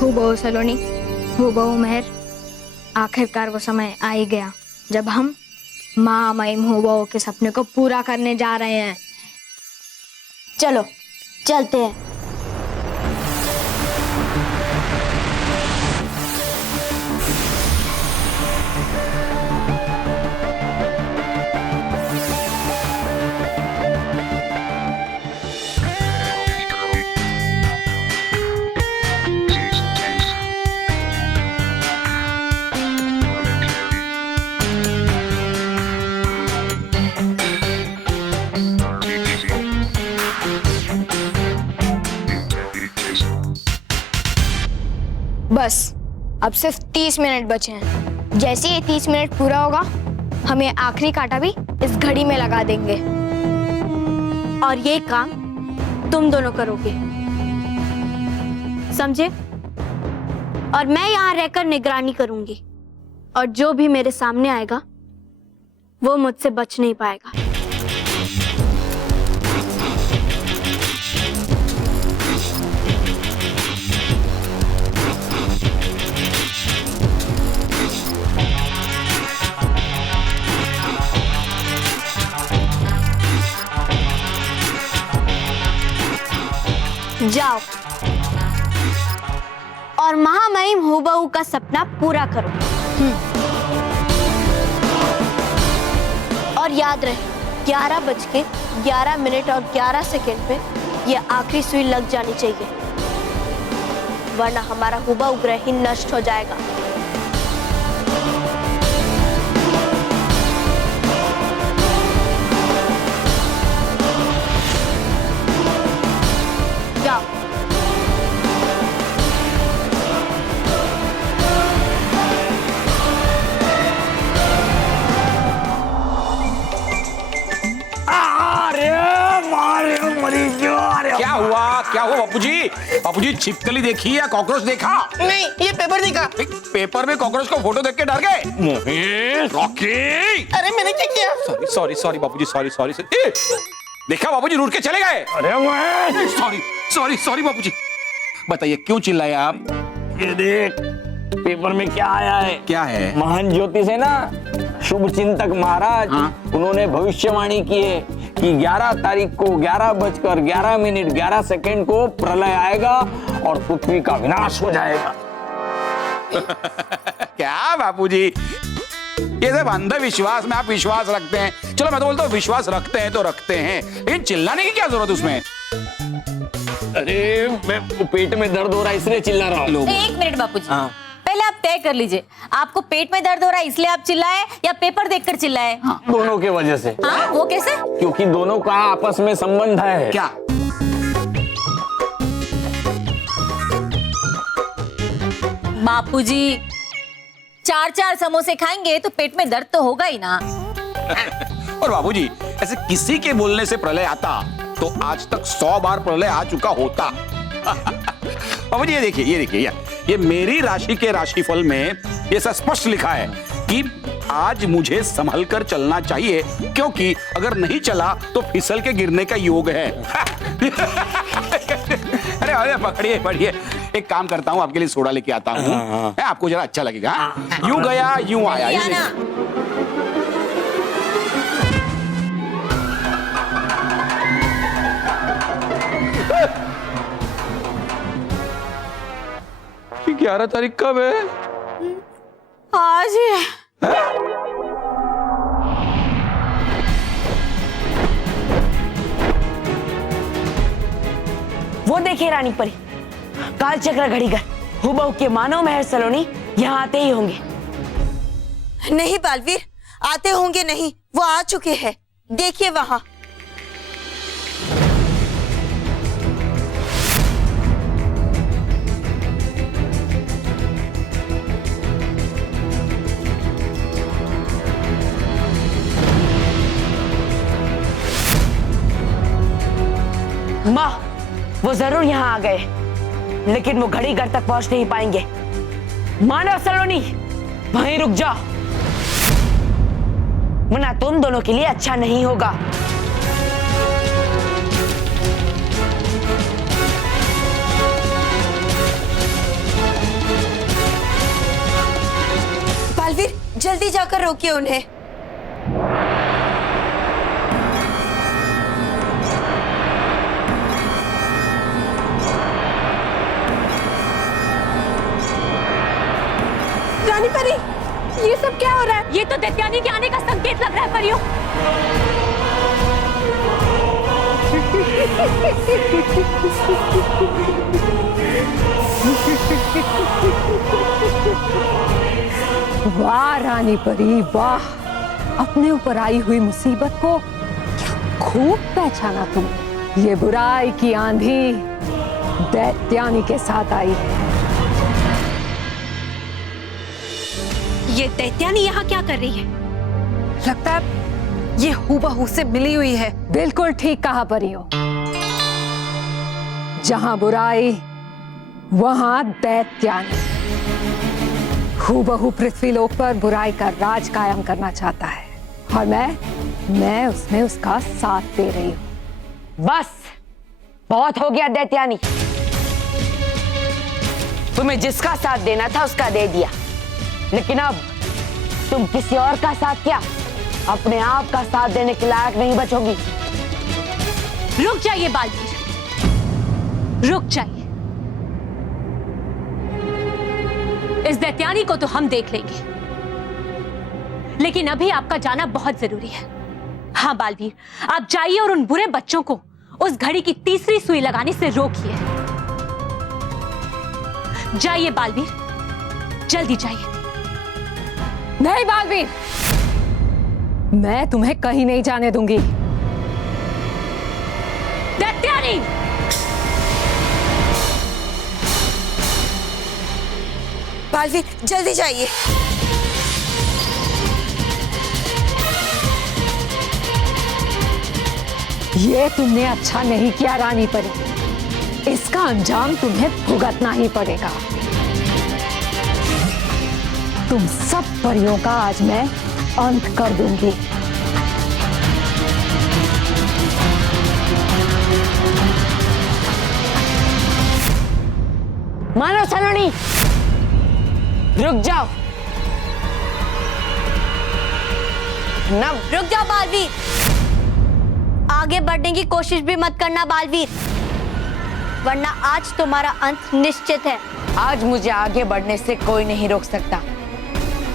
हूबहू सलोनी, हूबहू मेहर, आखिरकार वो समय आ ही गया जब हम माँ मईम हूबहू के सपने को पूरा करने जा रहे हैं। चलो चलते हैं। बस अब सिर्फ 30 मिनट बचे हैं। जैसे ही 30 मिनट पूरा होगा हम ये आखिरी कांटा भी इस घड़ी में लगा देंगे। और ये काम तुम दोनों करोगे, समझे? और मैं यहाँ रहकर निगरानी करूंगी, और जो भी मेरे सामने आएगा वो मुझसे बच नहीं पाएगा। जाओ और महामहिम हूबहू का सपना पूरा करो। और याद रहे 11:11 और 11 सेकेंड पे ये आखिरी सुई लग जानी चाहिए, वरना हमारा हूबहू ग्रह ही नष्ट हो जाएगा। जाओ। क्या हुआ बापूजी? बापूजी छिपकली देखी या कॉकरोच देखा? नहीं, ये पेपर देखा। पेपर में कॉकरोच को फोटो देख के डर गए? मोहित, रॉकी। अरे मैंने क्या किया? सॉरी बापूजी, सॉरी। देखा बापूजी रूठ के चले गए। अरे मैं सॉरी बापूजी। बताइए क्यों चिल्लाए आप? ये देख पेपर में क्या आया है। क्या है? महान ज्योतिष है ना, शुभ चिंतक महाराज, उन्होंने भविष्यवाणी की है कि 11 तारीख को 11:11 को प्रलय आएगा और पृथ्वी का विनाश हो जाएगा। क्या बापूजी, ये सब अंधविश्वास में आप विश्वास रखते हैं। चलो मैं तो बोलता हूँ विश्वास रखते हैं तो रखते हैं, लेकिन चिल्लाने की क्या जरूरत उसमें? अरे मैं पेट में दर्द हो रहा है इसलिए चिल्ला रहा हूँ। एक मिनट बापूजी, पहले आप तय कर लीजिए, आपको पेट में दर्द हो रहा है इसलिए आप चिल्लाए या पेपर देखकर चिल्लाए? दोनों के वजह से। हाँ, वो कैसे? क्योंकि दोनों का आपस में संबंध है। क्या? बापूजी 4 समोसे खाएंगे तो पेट में दर्द तो होगा ही ना। और बाबूजी ऐसे किसी के बोलने से प्रलय आता तो आज तक 100 बार प्रलय आ चुका होता। बाबूजी ये देखिए ये मेरी राशि के राशिफल में ये सब स्पष्ट लिखा है कि आज मुझे संभल कर चलना चाहिए, क्योंकि अगर नहीं चला तो फिसल के गिरने का योग है। अरे पकड़िए, एक काम करता हूँ, आपके लिए सोडा लेके आता हूँ, आपको जरा अच्छा लगेगा। यूं गया यूं आया। ये 11 तारीख कब है? आज ही। वो देखिए रानी परी, काल चक्र घड़ीगर हूबहू के मानव महर सलोनी यहाँ आते ही होंगे। नहीं बालवीर, आते होंगे नहीं, वो आ चुके हैं। देखिए वहां। माँ, वो जरूर यहाँ आ गए, लेकिन वो घड़ी घर तक पहुंच नहीं पाएंगे। मानव सलोनी वहीं रुक जाओ, वरना तुम दोनों के लिए अच्छा नहीं होगा। जल्दी जाकर रोकिए उन्हें। रानी परी, ये सब क्या हो रहा है? ये तो दैत्यानी के आने का संकेत लग रहा है परियों। वाह रानी परी वाह, अपने ऊपर आई हुई मुसीबत को क्या खूब पहचाना तुमने। ये बुराई की आंधी दैत्यानी के साथ आई है। ये दैत्यानी यहाँ क्या कर रही है? लगता है ये हूबहू से मिली हुई है। बिल्कुल ठीक कहा परियों, जहां बुराई वहां दैत्यानी। हूबहू पृथ्वीलोक पर बुराई का राज कायम करना चाहता है और मैं उसमें उसका साथ दे रही हूं। बस बहुत हो गया दैत्यानी, तुम्हें जिसका साथ देना था उसका दे दिया, लेकिन अब तुम किसी और का साथ क्या, अपने आप का साथ देने के लायक नहीं बचोगी। रुक जाइए बालवीर, रुक जाइए। इस दैत्यानी को तो हम देख लेंगे, लेकिन अभी आपका जाना बहुत जरूरी है। हाँ बालवीर, आप जाइए और उन बुरे बच्चों को उस घड़ी की तीसरी सुई लगाने से रोकिए। जाइए बालवीर, जल्दी जाइए। नहीं बालवीर, मैं तुम्हें कहीं नहीं जाने दूंगी। दैत्यानी! बालवीर जल्दी जाइए। ये तुमने अच्छा नहीं किया रानी परी, इसका अंजाम तुम्हें भुगतना ही पड़ेगा। तुम सब परियों का आज मैं अंत कर दूंगी। मानो सलोनी, रुक जाओ। रुक जाओ बालवीर, आगे बढ़ने की कोशिश भी मत करना बालवीर, वरना आज तुम्हारा अंत निश्चित है। आज मुझे आगे बढ़ने से कोई नहीं रोक सकता,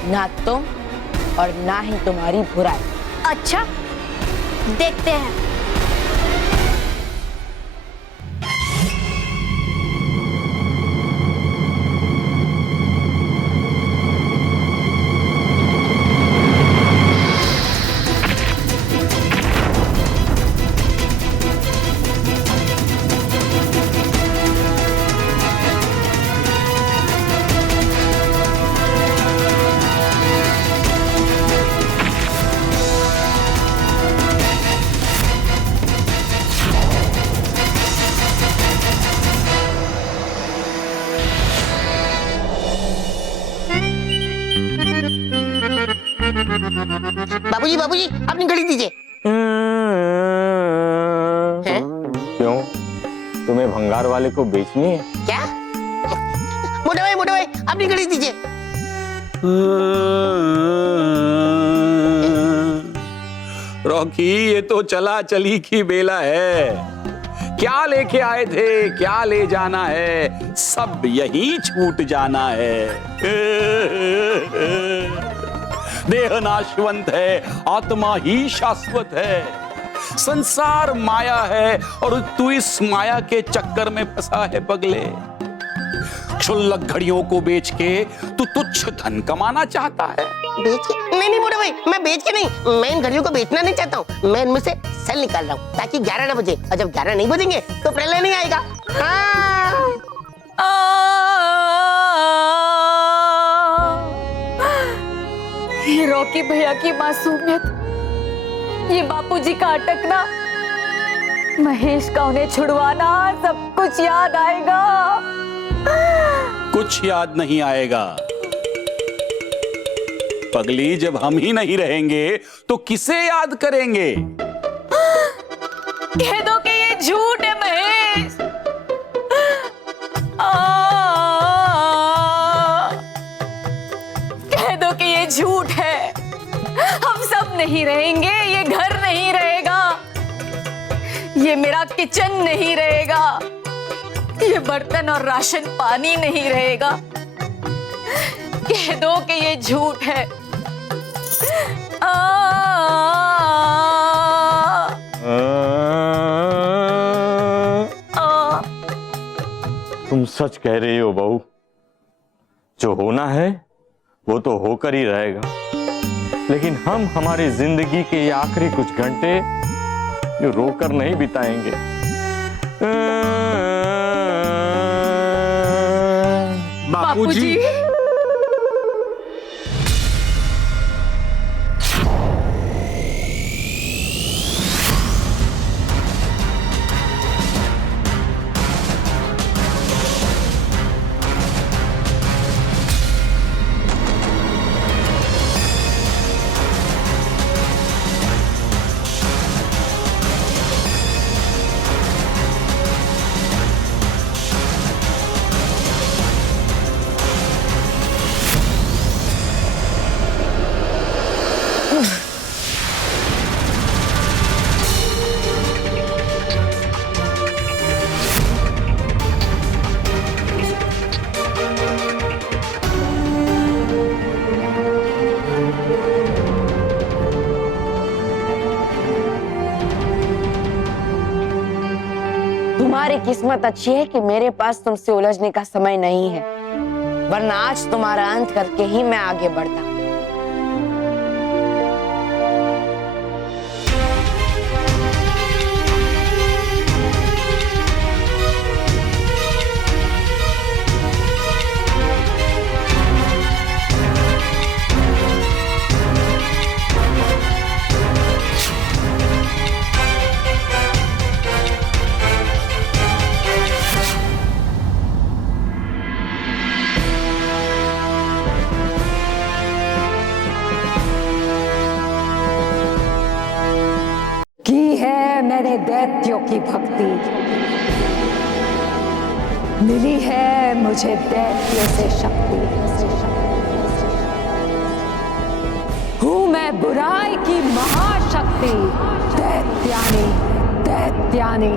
ना तुम और ना ही तुम्हारी बुराई। अच्छा, देखते हैं। बाबूजी बाबूजी अपनी घड़ी दीजिए। हैं? क्यों, तुम्हें भंगार वाले को बेचनी है क्या? मोटे भाई अपनी घड़ी दीजिए। रॉकी, ये तो चला चली की बेला है। क्या लेके आए थे, क्या ले जाना है, सब यही छूट जाना है। देह नाशवंत है, आत्मा ही शाश्वत है। संसार माया है और तू इस माया के चक्कर में फंसा है पगले। क्षुल्लक घड़ियों को बेच के तू तुच्छ धन कमाना चाहता है। बेच के? नहीं मोटे भाई, मैं बेच के नहीं, मैं इन घड़ियों को बेचना नहीं चाहता हूँ। मैं इनमें से सेल निकाल रहा हूँ ताकि 11 ना बजे, और जब 11 नहीं बजेंगे तो प्रलय नहीं आएगा। ये रॉकी भैया की मासूमियत, ये बापूजी का अटकना, महेश का उन्हें छुड़वाना, सब कुछ याद आएगा। कुछ याद नहीं आएगा पगली। जब हम ही नहीं रहेंगे तो किसे याद करेंगे? कह दो कि ये झूठ है महेश। कह दो कि ये झूठ है। नहीं रहेंगे, ये घर नहीं रहेगा, ये मेरा किचन नहीं रहेगा, ये बर्तन और राशन पानी नहीं रहेगा। कह दो कि ये झूठ है। तुम सच कह रही हो बहू, जो होना है वो तो होकर ही रहेगा, लेकिन हम हमारी जिंदगी के ये आखिरी कुछ घंटे ये रोकर नहीं बिताएंगे। बापूजी। तुम्हारी किस्मत अच्छी है कि मेरे पास तुमसे उलझने का समय नहीं है, वरना आज तुम्हारा अंत करके ही मैं आगे बढ़ता। की है मैंने दैत्यों की भक्ति, मिली है मुझे दैत्यों से शक्ति। हूं मैं बुराई की महाशक्ति, दैत्यानी दैत्यानी।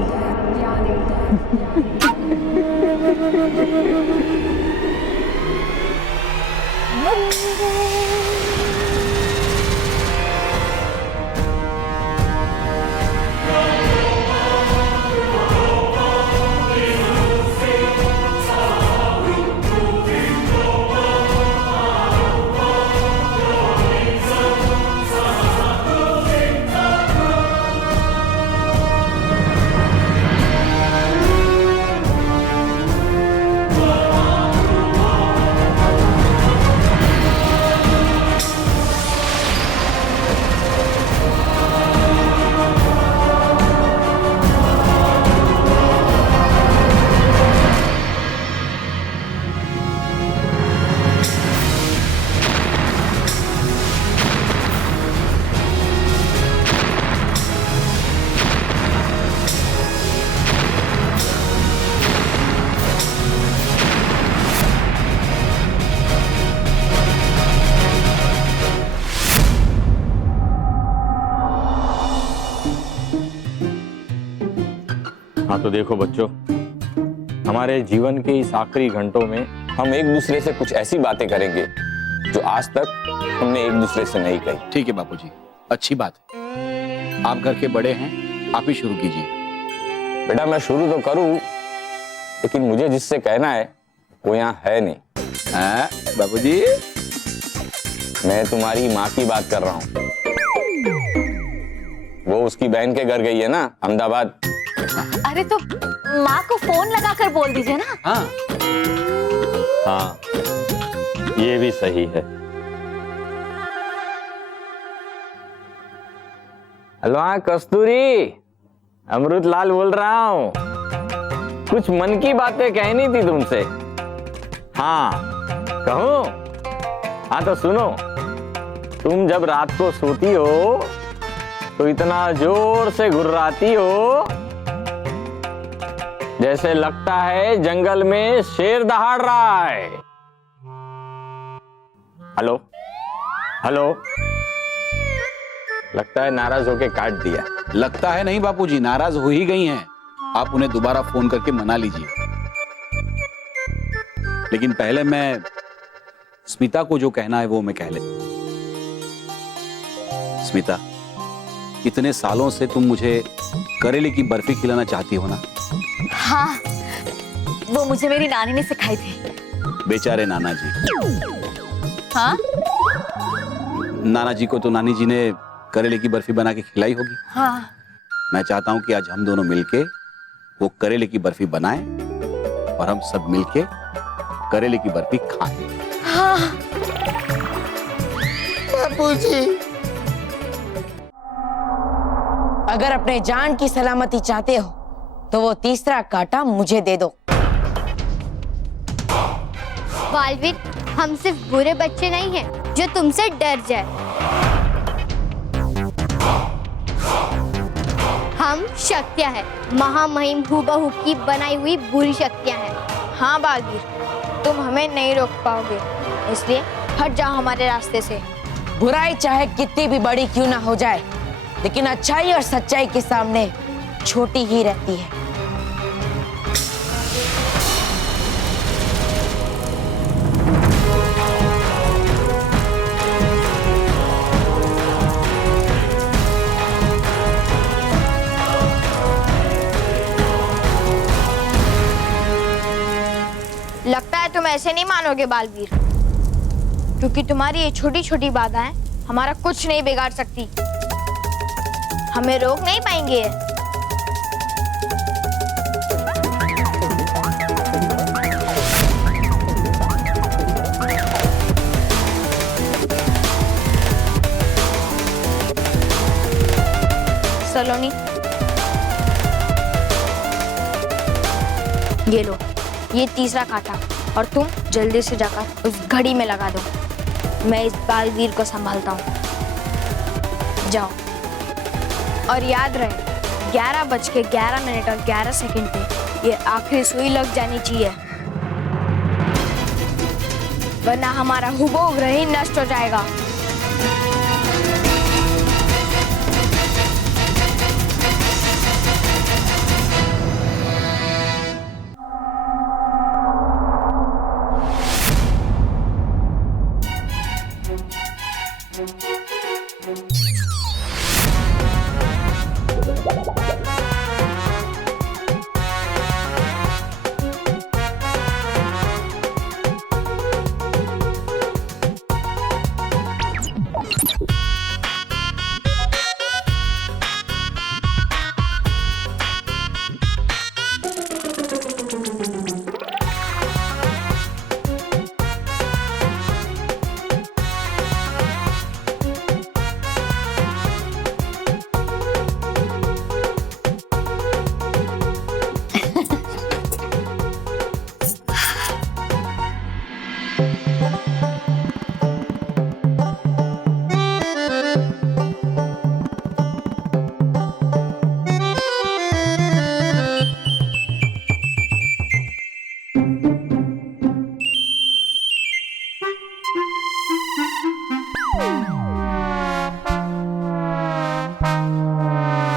हाँ तो देखो बच्चों, हमारे जीवन के इस आखिरी घंटों में हम एक दूसरे से कुछ ऐसी बातें करेंगे जो आज तक हमने एक दूसरे से नहीं कही। ठीक है बापूजी, अच्छी बात है। आप घर के बड़े हैं, आप ही शुरू कीजिए। बेटा मैं शुरू तो करूं, लेकिन मुझे जिससे कहना है वो यहाँ है नहीं। हाँ बापूजी, मैं तुम्हारी माँ की बात कर रहा हूँ। वो उसकी बहन के घर गई है ना, अहमदाबाद। अरे तो माँ को फोन लगाकर बोल दीजिए ना। हाँ हाँ, ये भी सही है। हेलो, हाँ कस्तूरी, अमृत लाल बोल रहा हूँ। कुछ मन की बातें कहनी थी तुमसे। हाँ कहूँ? हाँ तो सुनो, तुम जब रात को सोती हो तो इतना जोर से घुर्राती हो जैसे लगता है जंगल में शेर दहाड़ रहा है। हेलो हेलो, लगता है नाराज होके काट दिया। लगता है नहीं बापूजी, नाराज हो ही गई हैं। आप उन्हें दोबारा फोन करके मना लीजिए। लेकिन पहले मैं स्मिता को जो कहना है वो मैं कह ले। स्मिता, इतने सालों से तुम मुझे करेले की बर्फी खिलाना चाहती हो ना? हाँ, वो मुझे मेरी नानी ने सिखाई थी। बेचारे नाना जी। हाँ? नाना जी को तो नानी जी ने करेले की बर्फी बना के खिलाई होगी। हाँ। मैं चाहता हूं कि आज हम दोनों मिलके वो करेले की बर्फी बनाएं और हम सब मिलके करेले की बर्फी खाएं। हाँ। बापूजी, अगर अपने जान की सलामती चाहते हो तो वो तीसरा कांटा मुझे दे दो। बालवीर, हम सिर्फ बुरे बच्चे नहीं हैं जो तुमसे डर जाए। हम शक्तियां हैं, महामहिम हूबहू की बनाई हुई बुरी शक्तियां हैं। हाँ बालवीर, तुम हमें नहीं रोक पाओगे, इसलिए हट जाओ हमारे रास्ते से। बुराई चाहे कितनी भी बड़ी क्यों ना हो जाए, लेकिन अच्छाई और सच्चाई के सामने छोटी ही रहती है। लगता है तुम ऐसे नहीं मानोगे बालवीर, क्योंकि तुम्हारी ये छोटी छोटी बाधाएं हमारा कुछ नहीं बिगाड़ सकती, हमें रोक नहीं पाएंगे। सलोनी, ये लो, ये तीसरा कांटा, और तुम जल्दी से जाकर उस घड़ी में लगा दो। मैं इस बालवीर को संभालता हूँ। जाओ, और याद रहे 11:11 और 11 सेकंड पे ये आखिरी सुई लग जानी चाहिए, वरना हमारा हुबहू ग्रह ही नष्ट हो जाएगा।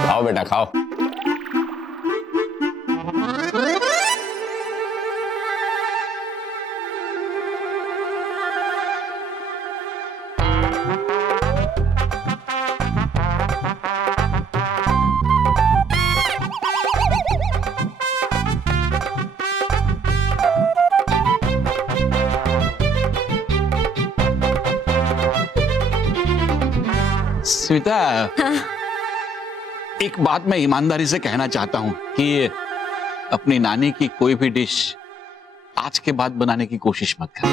खाओ बेटा खाओ। स्मिता, एक बात मैं ईमानदारी से कहना चाहता हूं कि अपनी नानी की कोई भी डिश आज के बाद बनाने की कोशिश मत कर।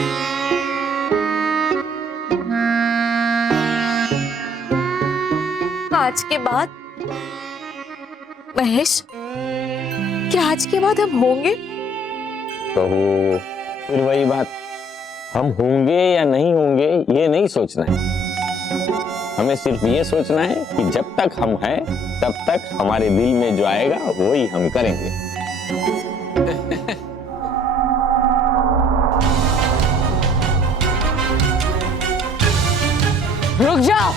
आज के बाद? महेश, क्या आज के बाद हम होंगे? बहू, फिर वही बात, हम होंगे या नहीं होंगे ये नहीं सोचना है, हमें सिर्फ ये सोचना है कि जब तक हम हैं तब तक हमारे दिल में जो आएगा वही हम करेंगे। रुक जाओ।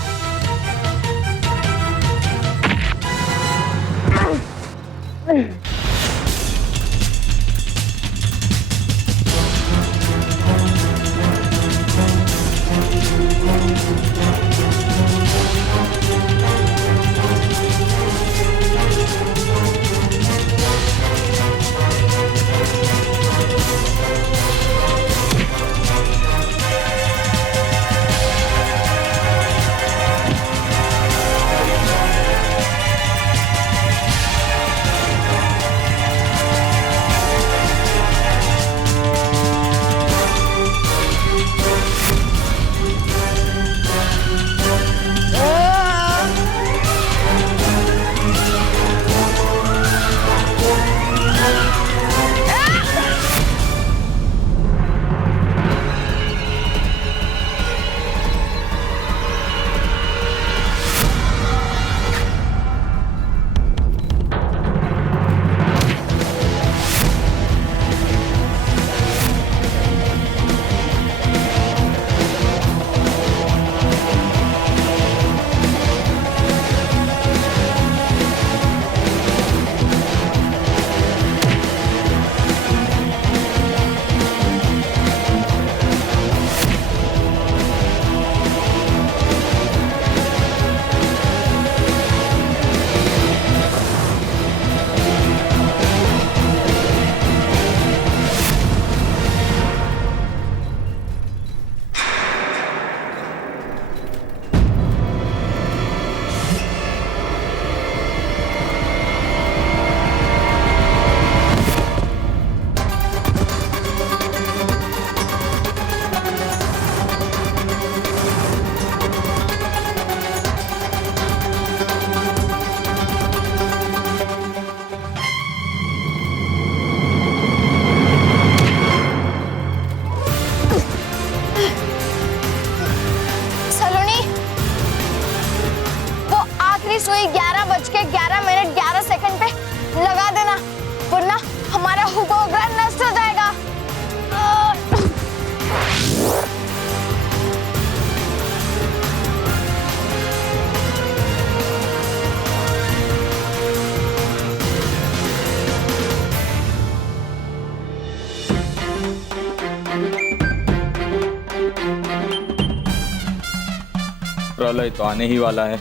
प्रलय तो आने ही वाला है,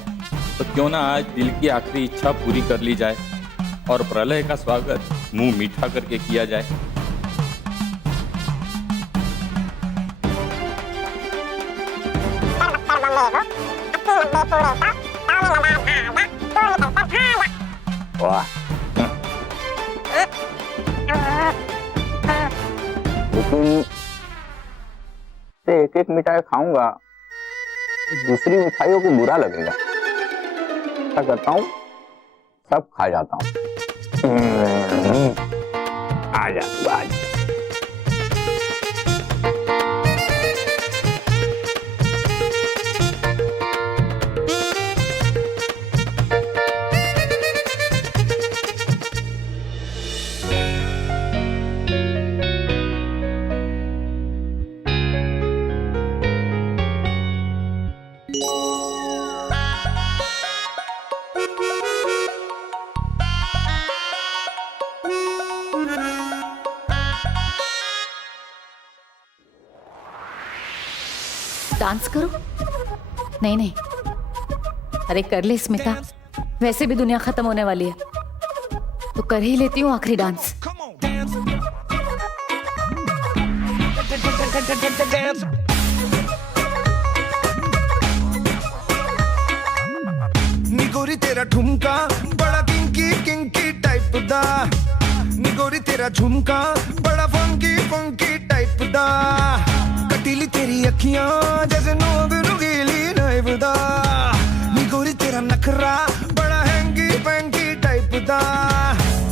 तो क्यों ना आज दिल की आखिरी इच्छा पूरी कर ली जाए और प्रलय का स्वागत मुंह मीठा करके किया जाए। वाह, लेकिन एक एक मिठाई खाऊंगा, दूसरी मिठाइयों को बुरा लगेगा। क्या करता हूँ, सब खा जाता हूँ। आ जा तू, आ जा। डांस करो? नहीं नहीं, अरे कर ले स्मिता, वैसे भी दुनिया खत्म होने वाली है, तो कर ही लेती हूँ आखिरी डांस। निगोरी तेरा ठुमका बड़ा किंकी किंकी टाइप दा, निगोरी तेरा झुमका बड़ा फंकी फंकी टाइप दा, कटीली तेरी अखियां जैसे नोग नुगीली नाइफ दा, निगोरी तेरा नखरा बड़ा हैंगी पैंकी टाइप दा,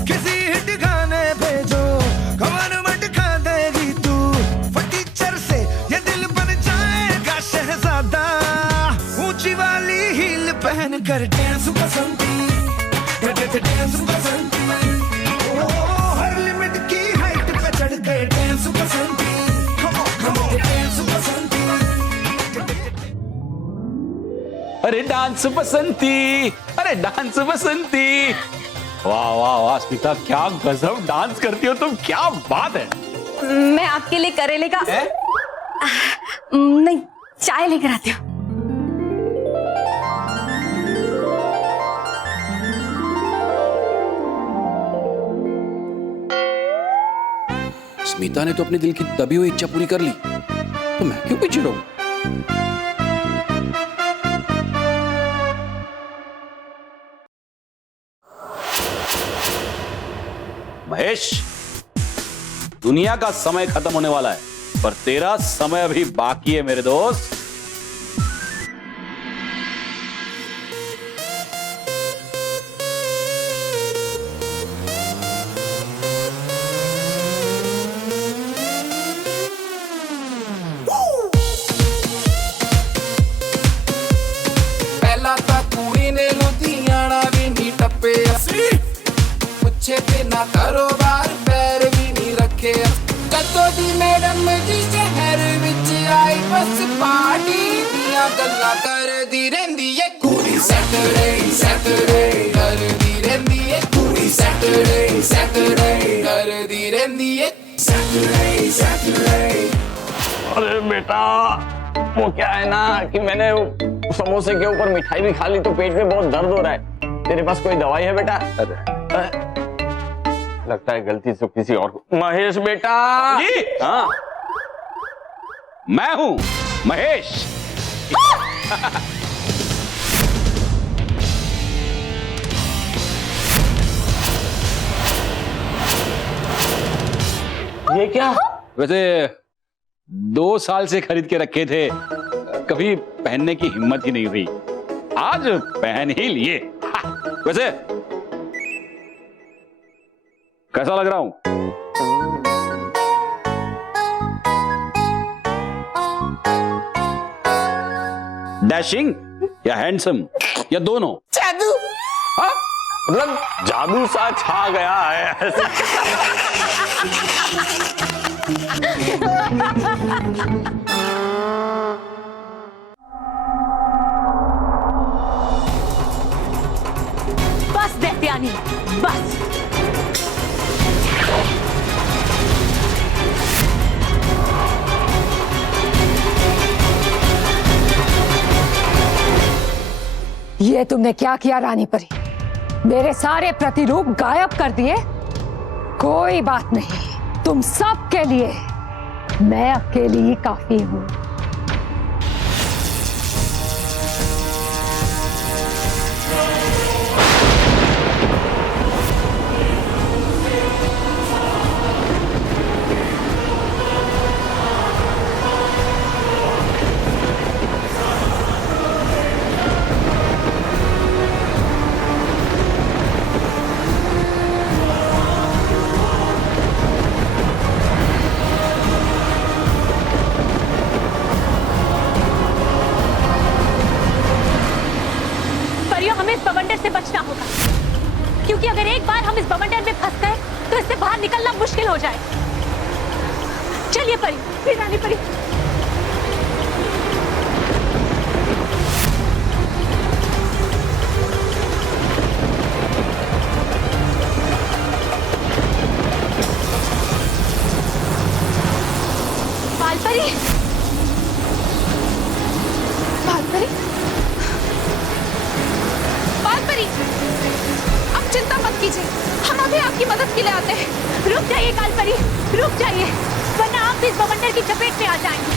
किसी हिट गाने पे जो कमर मटका देगी तू, फटीचर से ये दिल बन जाएगा शहजादा, ऊंची वाली हील पहन कर डांस बसंती, डांस बसंती, ओ हर लिमिट की हाइट पे चढ़ गए डांस बसंती, डांस बसंती। अरे डांस बसंती, अरे डांस बसंती, वाह वाह वाह स्मिता, क्या गजब डांस करती हो तुम, क्या बात है। मैं आपके लिए करेले का नहीं, चाय लेकर आती हूँ। स्मिता ने तो अपने दिल की दबी हुई इच्छा पूरी कर ली, तो मैं क्यों पीछे रहूं? महेश, दुनिया का समय खत्म होने वाला है, पर तेरा समय अभी बाकी है मेरे दोस्त। ना कारोबार पैर भी नहीं रखे, कदों दी मैडम जी शहर विच आई, बस पार्टी दियां गल्लां करदी रहिंदी है, कुड़ी सैटरडे सैटरडे करदी रहिंदी है, कुड़ी सैटरडे सैटरडे करदी रहिंदी है, सैटरडे सैटरडे। अरे बेटा, वो क्या है ना कि मैंने समोसे के ऊपर मिठाई भी खा ली, तो पेट में बहुत दर्द हो रहा है। तेरे पास कोई दवाई है बेटा? लगता है गलती से किसी और को। महेश बेटा जी? हाँ, मैं हूं महेश। ये क्या? वैसे 2 साल से खरीद के रखे थे, कभी पहनने की हिम्मत ही नहीं हुई, आज पहन ही लिए। वैसे कैसा लग रहा हूं? डैशिंग या हैंडसम या दोनों? जादू। हाँ? मतलब जादू सा छा गया है। बस दैत्यानी, बस। ये तुमने क्या किया रानी परी? मेरे सारे प्रतिरूप गायब कर दिए। कोई बात नहीं, तुम सब के लिए मैं अकेली ही काफी हूं। हमें इस बवंडर से बचना होगा, क्योंकि अगर एक बार हम इस बवंडर में फंस गए तो इससे बाहर निकलना मुश्किल हो जाए। चलिए परी, फिर रानी परी। बालपरी, बालपरी, बालपरी, अब चिंता मत कीजिए, हम अभी आपकी मदद के लिए आते हैं। रुक जाइए कालपरी, रुक जाइए, वरना आप इस बवंडर की चपेट में आ जाएंगे।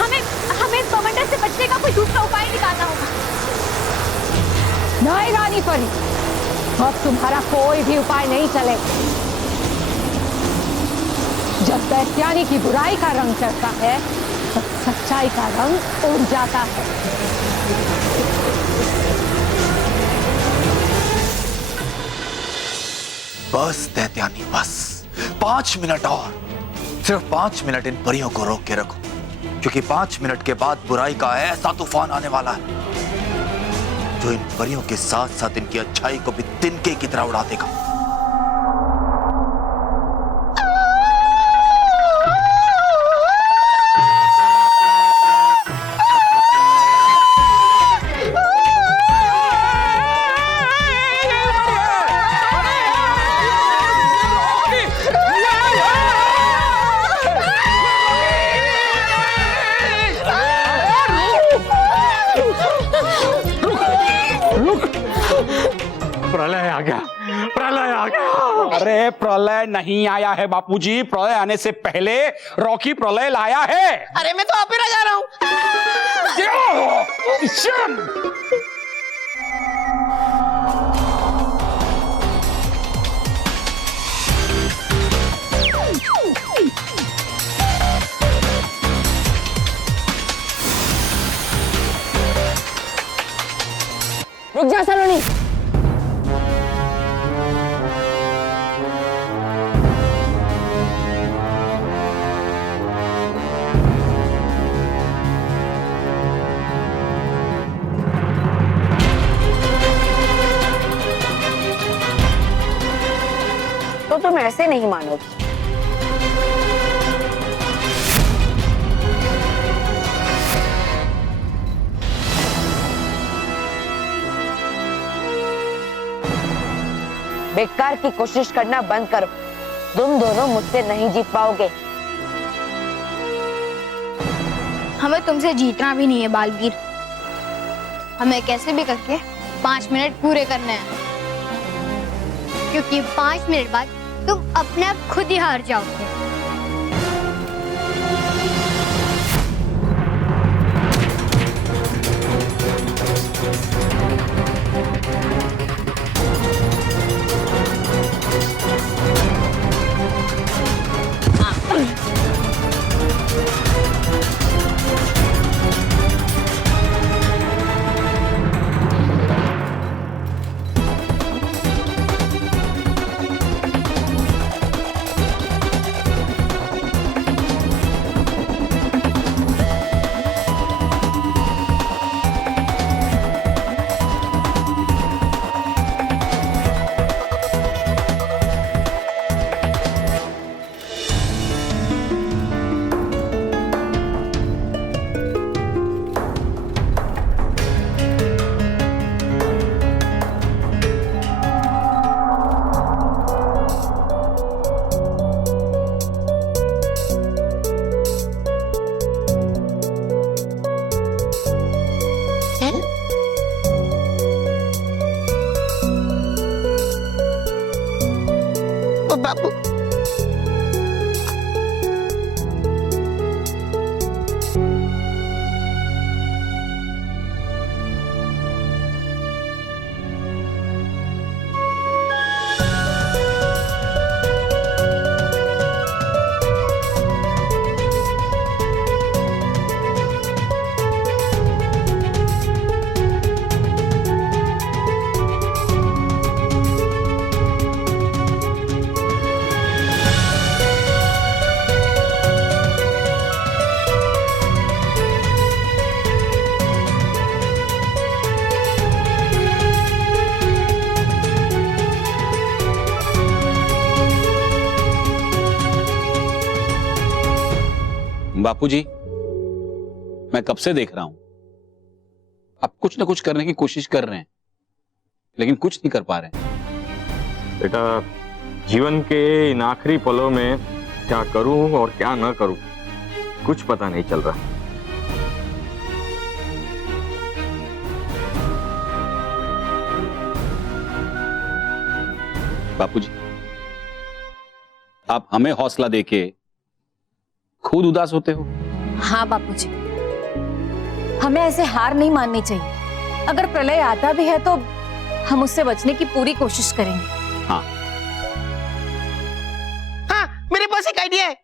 हमें इस बवंडर से बचने का कोई दूसरा उपाय निकालना होगा। नहीं रानी परी, अब तुम्हारा कोई भी उपाय नहीं चलेगा। जब दैत्यानी की बुराई का रंग चढ़ता है, तब सच्चाई का रंग उड़ जाता है। बस दैत्यानी, बस 5 मिनट और, सिर्फ 5 मिनट इन परियों को रोक के रखो, क्योंकि 5 मिनट के बाद बुराई का ऐसा तूफान आने वाला है जो इन परियों के साथ साथ इनकी अच्छाई को भी तिनके की तरह उड़ा देगा। प्रलय आ गया, प्रलय आ गया। अरे प्रलय नहीं आया है बापूजी, प्रलय आने से पहले रॉकी प्रलय लाया है। अरे मैं तो आप ही लगा रहा हूं। रुक जा सलोनी। तो तुम ऐसे नहीं मानोगे। बेकार की कोशिश करना बंद करो, तुम दोनों मुझसे नहीं जीत पाओगे। हमें तुमसे जीतना भी नहीं है बालवीर, हमें कैसे भी करके 5 मिनट पूरे करने हैं, क्योंकि 5 मिनट बाद तुम अपने आप खुद ही हार जाओगे। बापूजी, मैं कब से देख रहा हूं आप कुछ ना कुछ करने की कोशिश कर रहे हैं, लेकिन कुछ नहीं कर पा रहे हैं। बेटा, जीवन के इन आखिरी पलों में क्या करूं और क्या ना करूं कुछ पता नहीं चल रहा। बापूजी, आप हमें हौसला देके खुद उदास होते हो। हाँ बापूजी, हमें ऐसे हार नहीं माननी चाहिए। अगर प्रलय आता भी है तो हम उससे बचने की पूरी कोशिश करेंगे। हाँ, हाँ, मेरे पास एक आइडिया है।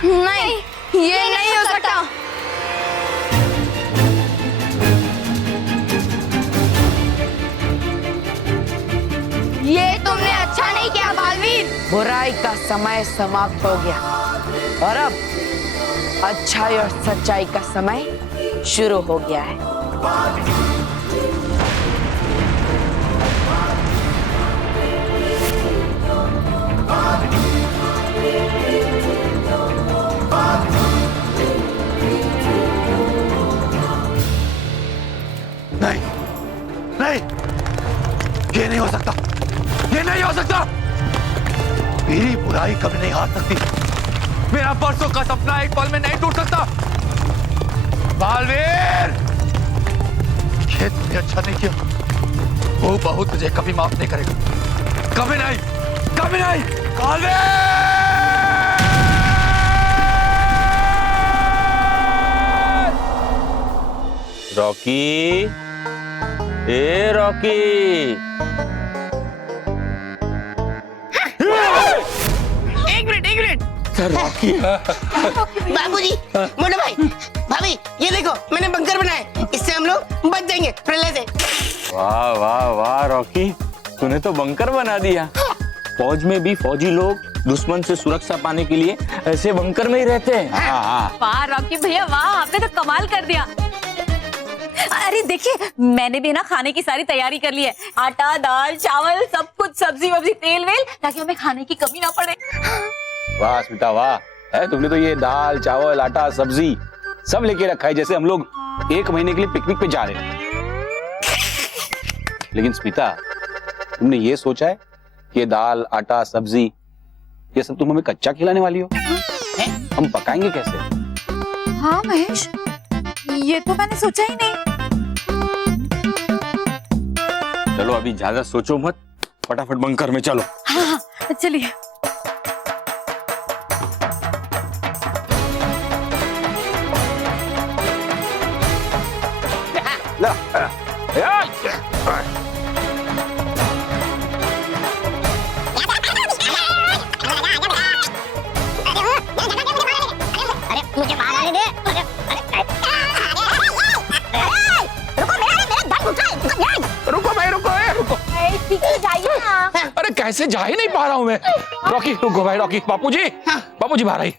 नहीं, ये नहीं हो सकता। ये तुमने अच्छा नहीं किया बालवीर। बुराई का समय समाप्त हो गया और अब अच्छाई और सच्चाई का समय शुरू हो गया है। नहीं, नहीं, ये नहीं हो सकता, ये नहीं हो सकता। मेरी बुराई कभी नहीं हार सकती। मेरा बरसों का सपना एक पल में नहीं टूट सकता। बालवीर, ये तुमने अच्छा नहीं किया। वो बहू तुझे कभी माफ नहीं करेगा, कभी नहीं, कभी नहीं। बालवीर! रॉकी, ए रॉकी, एक मिनट। रॉकी, बाबूजी, मोटे भाई, भाभी, ये देखो मैंने बंकर बनाया। इससे हम लोग बच जाएंगे प्रलय से। वाह वाह वाह रॉकी, तूने तो बंकर बना दिया। फौज में भी फौजी लोग दुश्मन से सुरक्षा पाने के लिए ऐसे बंकर में ही रहते हैं। हाँ हाँ। वाह रॉकी भैया वाह, आपने तो कमाल कर दिया। अरे देखिए, मैंने भी ना खाने की सारी तैयारी कर ली है। आटा, दाल, चावल, सब कुछ, सब्जी वब्जी, तेल वेल, ताकि हमें खाने की कमी ना पड़े। वाह स्मिता वाह, है तुमने तो ये दाल चावल आटा सब्जी सब लेके रखा है जैसे हम लोग 1 महीने के लिए पिकनिक पे जा रहे हैं। लेकिन स्मिता, तुमने ये सोचा है कि ये दाल आटा सब्जी ये सब तुम हमें कच्चा खिलाने वाली हो? हम पकाएंगे कैसे? हाँ महेश, ये तो मैंने सोचा ही नहीं। चलो अभी ज्यादा सोचो मत, फटाफट बंकर में चलो। हाँ, चलिए। मुझे बाहर आने दे। रुको भाई, रुको जाइए ना। अरे कैसे जा ही नहीं पा रहा हूँ मैं। रॉकी रुको भाई, रॉकी। बापूजी, बापूजी बाहर आई।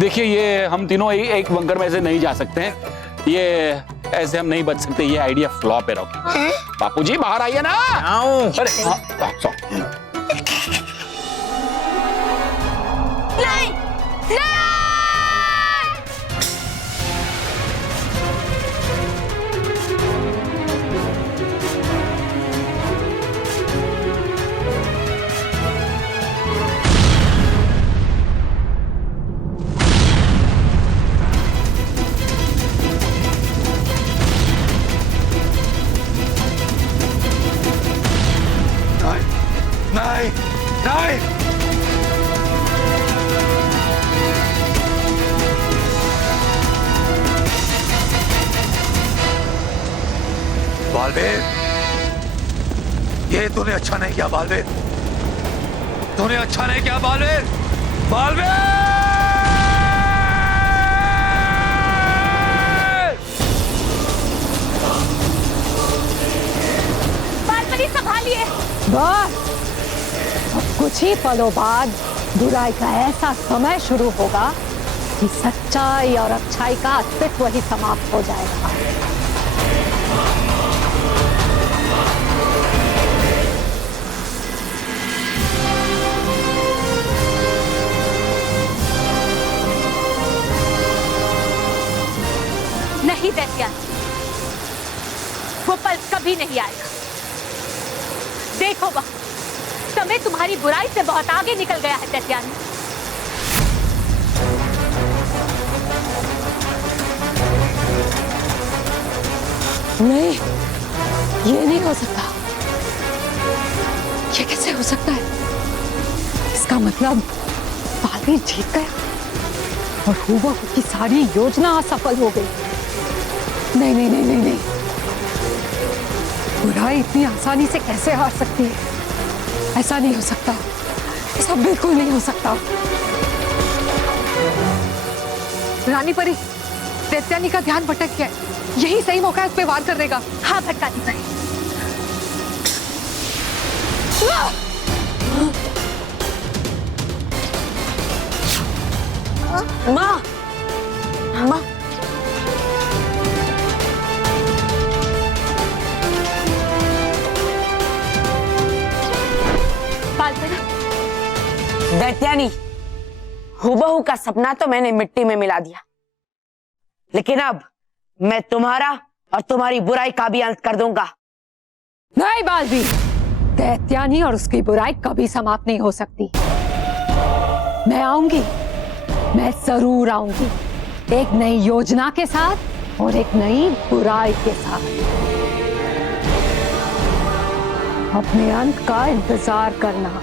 देखिए ये हम तीनों एक बंकर में से नहीं जा सकते हैं, ये ऐसे हम नहीं बच सकते, ये आइडिया फ्लॉप है रॉकी। बापूजी बाहर आइए ना। अरे नहीं, बालवीर, ये तूने अच्छा नहीं किया बालवीर, तूने अच्छा नहीं किया बालवीर। बालवीर! बालपरी संभालिए। बस अब कुछ ही पलों बाद बुराई का ऐसा समय शुरू होगा कि सच्चाई और अच्छाई का अस्तित्व ही समाप्त हो जाएगा। नहीं दैत्यानी, वो पल कभी नहीं आएगा। देखो वह समय तुम्हारी बुराई से बहुत आगे निकल गया है दैत्यानी। नहीं, ये नहीं हो सकता। ये कैसे हो सकता है? इसका मतलब बालवीर जीत गया और हूबहू की सारी योजना असफल हो गई। नहीं नहीं नहीं नहीं नहीं, बुराई इतनी आसानी से कैसे हार सकती है? ऐसा नहीं हो सकता, ऐसा बिल्कुल नहीं हो सकता। रानी परी, दैत्यानी का ध्यान भटक गया है। यही सही मौका है उस पे वार करने का। हाँ भटकाती परी। माँ, माँ, दैत्यानी, हूबहू का सपना तो मैंने मिट्टी में मिला दिया, लेकिन अब मैं तुम्हारा और तुम्हारी बुराई का भी अंत कर दूंगा। नहीं बालवीर, दैत्यानी और उसकी बुराई कभी समाप्त नहीं हो सकती। मैं आऊंगी, मैं जरूर आऊंगी, एक नई योजना के साथ और एक नई बुराई के साथ। अपने अंत का इंतजार करना।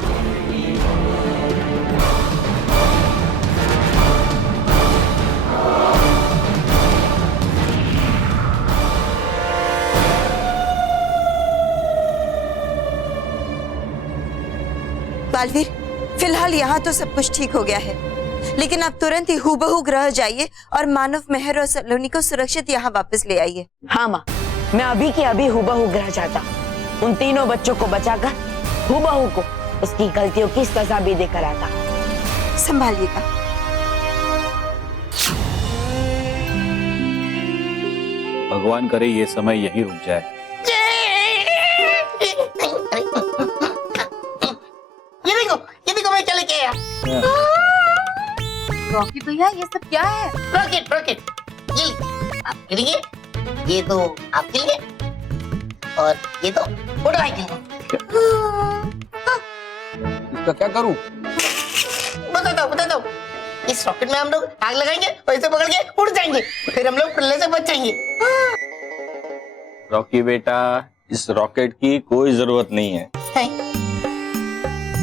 बालवीर, फिलहाल यहाँ तो सब कुछ ठीक हो गया है, लेकिन आप तुरंत ही हूबहू ग्रह जाइए और मानव मेहर और सलोनी को सुरक्षित यहाँ वापस ले आइए। हाँ माँ, मैं अभी के अभी हूबहू ग्रह जाता हूँ। उन तीनों बच्चों को बचाकर हूबहू को उसकी गलतियों की सजा भी देकर आता। संभालिएगा। भगवान करे ये समय यहीं रुक जाए। ये देखो मैं क्या लेके आया। रॉकी भैया, ये सब क्या है? रॉकेट रॉकेट, ये आपके लिए, ये तो आपके लिए, और ये तो मोटरसाइकिल। इसका क्या करूं? बताता हूँ। इस रॉकेट में हम लोग आग लगाएंगे और इसे पकड़ के उड़ जाएंगे, फिर हम लोग प्रलय से बच जाएंगे। रॉकी बेटा, इस रॉकेट की कोई जरूरत नहीं है।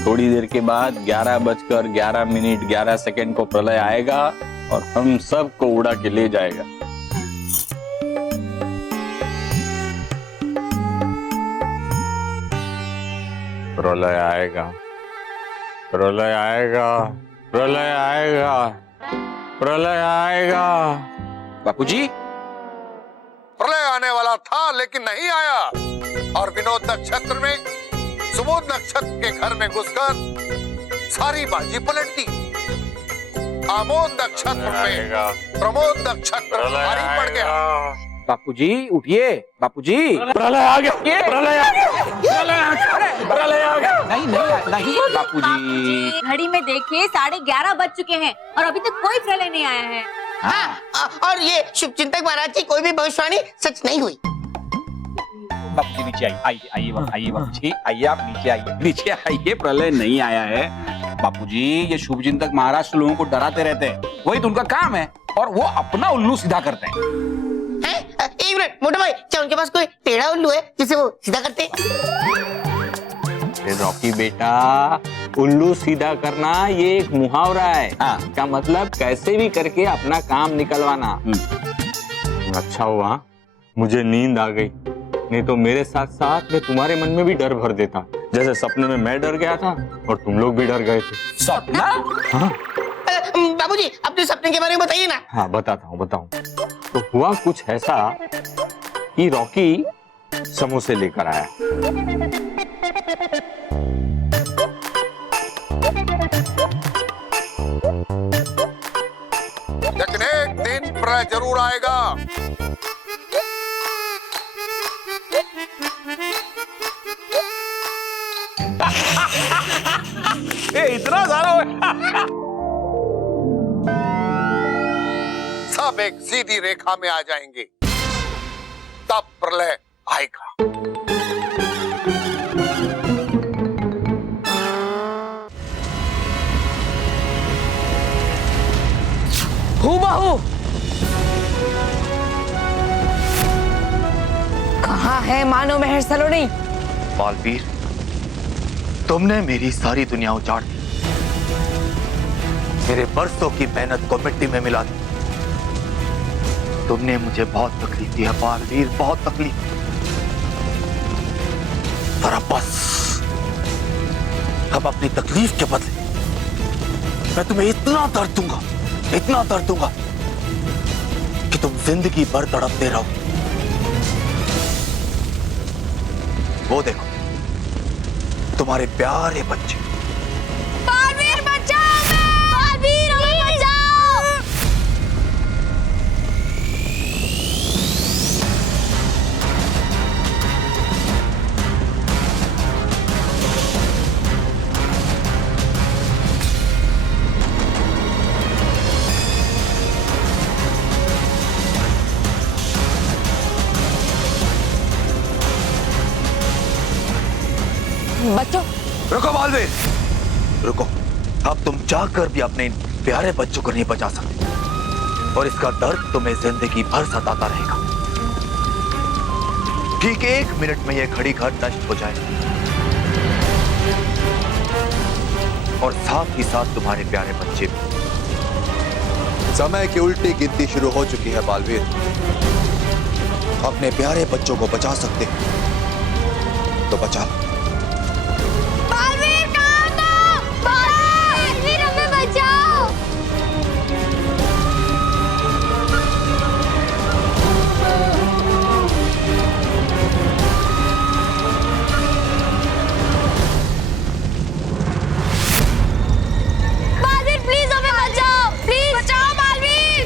थोड़ी देर के बाद 11:11 को प्रलय आएगा और हम सब को उड़ा के ले जाएगा। प्रलय आएगा, प्रलय आएगा, प्रलय आएगा, प्रलय आएगा। बापूजी, प्रलय आने वाला था लेकिन नहीं आया, और विनोद नक्षत्र में सुबोध नक्षत्र के घर में घुसकर सारी बाजी पलट दी। आमोद नक्षत्र में प्रमोद नक्षत्र भारी पड़ गया। बापूजी उठिए, बापूजी। प्रलय आ गया, प्रलय आ गया, प्रलय आ गया, प्रलय आ गया। नहीं बापूजी। घड़ी में देखिए 11:30 बज चुके हैं और अभी तक कोई प्रलय नहीं आया है। हाँ, और ये शुभचिंतक महाराज की कोई भी भविष्यवाणी सच नहीं हुई। बापूजी नीचे आइए बापूजी, आइए आप नीचे आइए। प्रलय नहीं आया है बापूजी। ये शुभचिंतक महाराज लोगों को डराते रहते हैं, वही तो उनका काम है, और वो अपना उल्लू सीधा करते हैं। एक मिनट मोटा भाई, क्या उनके पास कोई टेढ़ा उल्लू है जिसे वो सीधा करते? रॉकी बेटा, उल्लू सीधा करना ये एक मुहावरा है। का मतलब कैसे भी करके अपना काम निकलवाना। अच्छा हुआ मुझे नींद आ गई, नहीं तो मेरे साथ साथ मैं तुम्हारे मन में भी डर भर देता, जैसे सपने में मैं डर गया था और तुम लोग भी डर गए थे। सपना? हाँ बाबूजी अपने सपने के बारे में बताइए ना। हाँ बताऊं। तो हुआ कुछ ऐसा कि रॉकी समोसे लेकर आया। लेकिन एक दिन प्रलय जरूर आएगा। ए, इतना सारा सब एक सीधी रेखा में आ जाएंगे, तब प्रलय आएगा। हूबहू कहाँ है मानो मेहर सलोनी? बालवीर, तुमने मेरी सारी दुनिया उजाड़ दी, मेरे बरसों की मेहनत को मिट्टी में मिला दी। तुमने मुझे बहुत तकलीफ दी है बालवीर, बहुत तकलीफ। पर अब बस, अब अपनी तकलीफ के बदले मैं तुम्हें इतना दर्द दूंगा कि तुम जिंदगी भर तड़पते रहो। वो देखो तुम्हारे प्यारे बच्चे। बालवीर बचाओ! बालवीर हमें बचाओ! बच्चों रुको बालवीर, रुको। अब तुम जाकर भी अपने इन प्यारे बच्चों को नहीं बचा सकते और इसका दर्द तुम्हें जिंदगी भर सताता रहेगा। ठीक 1 मिनट में यह घड़ी घर नष्ट हो जाए और साथ ही साथ तुम्हारे प्यारे बच्चे भी। समय की उल्टी गिनती शुरू हो चुकी है बालवीर। अपने प्यारे बच्चों को बचा सकते तो बचा लो। बालवीर कहाँ हो? बालवीर हमें बचाओ! बालवीर प्लीज हमें बचाओ! प्लीज बचाओ बालवीर!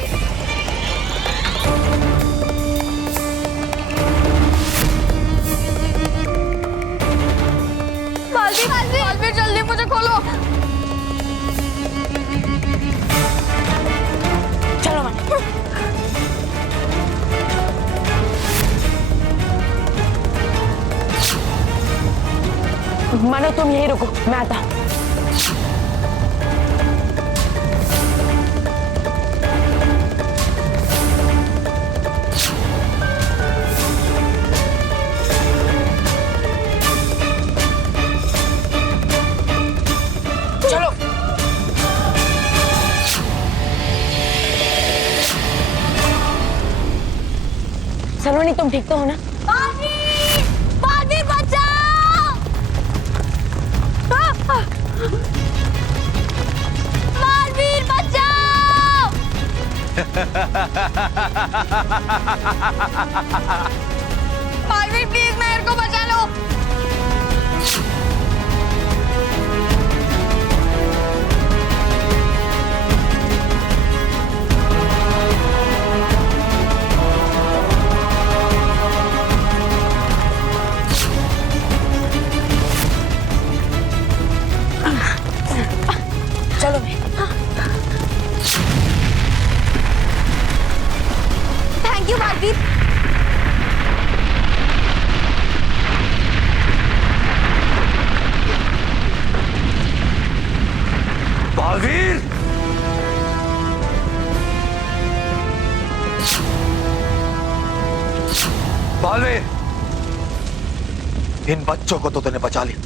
बालवीर जल्दी मुझे खोलो। चलो मानो। मानो तुम यहीं रुको, मैं आता हूं। चलो सलोनी, तुम ठीक तो हो ना? बालवीर बचाओ! बालवीर बचाओ! बालवीर प्लीज मेरे को बचा लो। चलो थैंक यू बालवीर। बालवीर, बालवीर, इन बच्चों को तो तूने बचा लिया,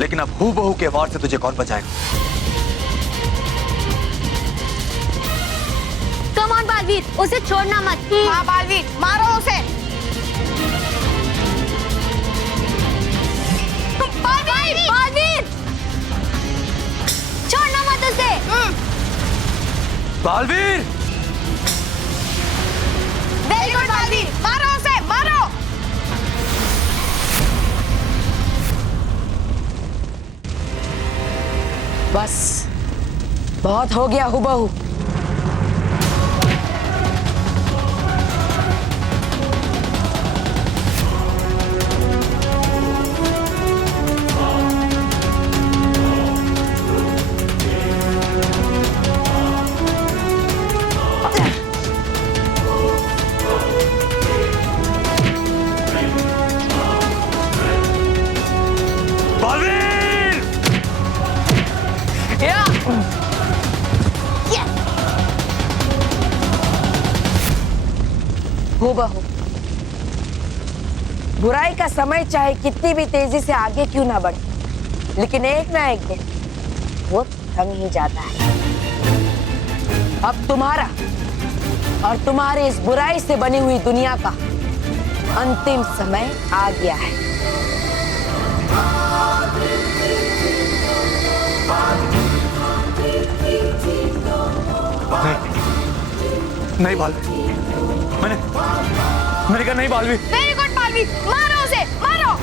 लेकिन अब हूबहू के वार से तुझे कौन बचाएगा? कम ऑन बालवीर, उसे छोड़ना मत। हाँ बालवीर, मारो उसे। बालवीर! वेरी गुड बालवीर, मारो उसे, मारो। बस बहुत हो गया हुबहू। हुबहू बुराई का समय चाहे कितनी भी तेजी से आगे क्यों ना बढ़े, लेकिन एक ना एक दिन वो थम ही जाता है। अब तुम्हारा और तुम्हारे इस बुराई से बनी हुई दुनिया का अंतिम समय आ गया है। नहीं बालवीर, मैंने कहा नहीं बालवीर। वेरी गुड बालवीर, मारो उसे, मारो।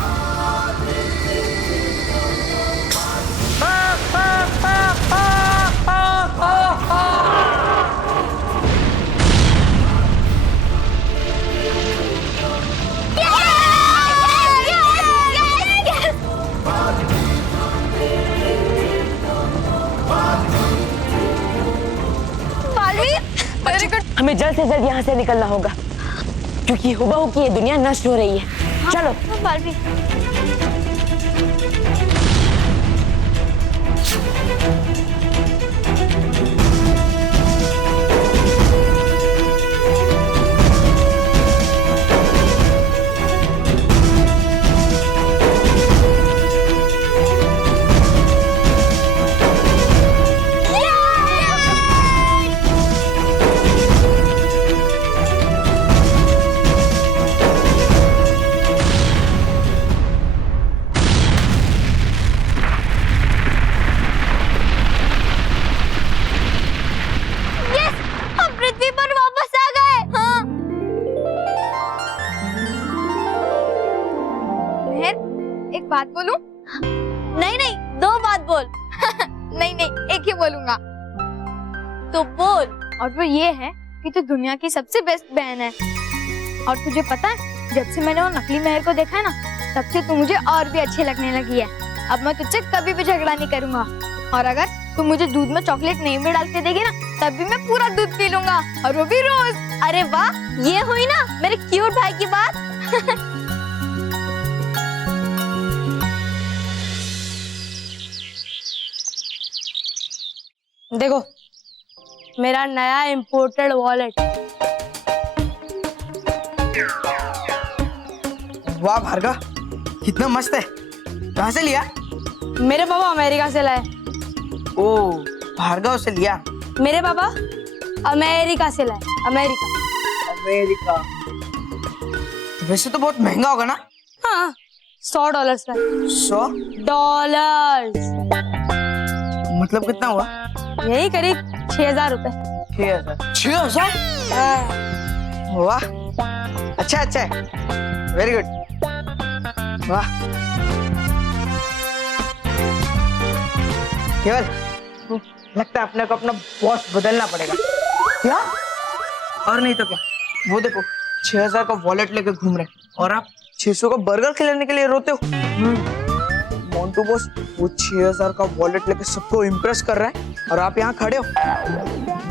हमें जल्द से जल्द यहाँ से निकलना होगा, क्योंकि हुबहू की ये दुनिया नष्ट हो रही है। चलो बालवीर। बात बोलूं? नहीं नहीं, दो बात बोल। नहीं नहीं, एक ही बोलूंगा। तो बोल। और वो ये है कि तू दुनिया की सबसे बेस्ट बहन है। और तुझे पता है, जब से मैंने वो नकली मेहर को देखा है ना, तब से तू मुझे और भी अच्छी लगने लगी है। अब मैं तुझसे कभी भी झगड़ा नहीं करूंगा। और अगर तू मुझे दूध में चॉकलेट नहीं भी डाल के देगी ना, तब भी मैं पूरा दूध पी लूंगा, और वो भी रोज। अरे वाह, ये हुई ना मेरे क्यूट भाई की बात। देखो, मेरा नया इम्पोर्टेड वॉलेट। वाह भार्गव, कितना मस्त है। कहाँ से लिया? मेरे पापा अमेरिका से लाए। ओ, भार्गव से लिया? मेरे पापा अमेरिका से लाए। अमेरिका। वैसे तो बहुत महंगा होगा ना? हाँ, $100 का। $100 मतलब कितना हुआ? यही करीब 6,000 रुपए। 6,000? वाह, अच्छा अच्छा है, वेरी गुड। वाह केवल, लगता है अपने को अपना बॉस बदलना पड़ेगा। क्या? और नहीं तो क्या, वो देखो 6,000 का वॉलेट लेके घूम रहे और आप 600 का बर्गर खिलाने के लिए रोते हो। मोंटू बॉस वो 6,000 का वॉलेट लेके सबको इम्प्रेस कर रहा है और आप यहाँ खड़े हो।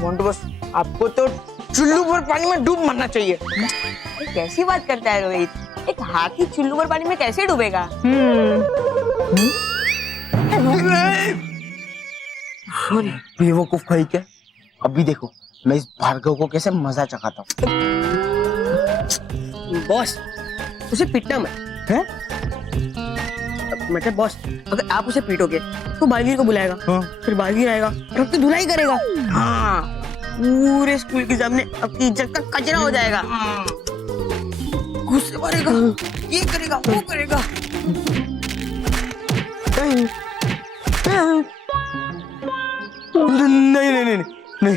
मोंटू बॉस, आपको तो चुल्लू भर पानी में डूब मरना चाहिए। कैसी बात करता है रोहित? एक हाथी चुल्लू भर पानी में कैसे डूबेगा? बेवकूफ भाई क्या। अभी देखो मैं इस भार्गव को कैसे मजा चखाता हूँ। बॉस, उसे पीटना मत है? मतलब बॉस, अगर आप उसे पीटोगे तो बालवीर को बुलाएगा। हाँ। फिर बालवीर आएगा और आपकी धुलाई करेगा। हाँ, पूरे स्कूल के सामने आपकी इज्जत का कचरा हो जाएगा। गुस्से मारेगा, ये करेगा, वो करेगा। नहीं नहीं नहीं नहीं नहीं,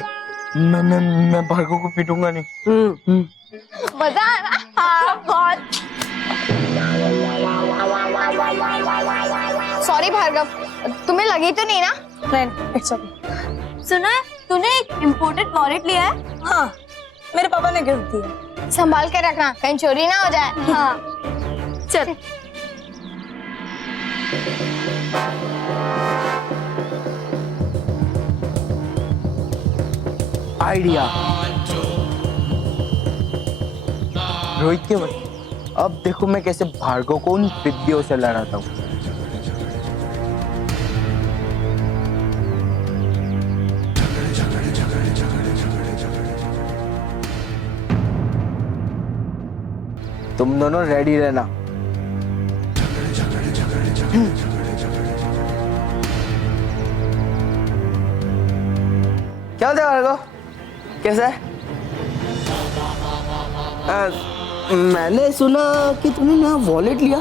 मैं भार्गव को पीटूंगा नहीं। मजा आ रहा? हाँ, बहुत। सॉरी भार्गव, तुम्हें लगी तो नहीं ना? नहीं, इट्स ओके। सुना है तूने एक इम्पोर्टेड वॉलेट लिया है? हाँ, मेरे पापा ने गिफ्ट दिया। संभाल के रखना, कहीं चोरी ना हो जाए। हाँ चल। आइडिया। रोहित के भाई, अब देखो मैं कैसे भार्गव को उन पिद्दियों से लड़ाता हूँ। तुम दोनों रेडी रहना। क्या होता है भार्गव? कैसा है? मैंने सुना कि तुमने नया वॉलेट लिया।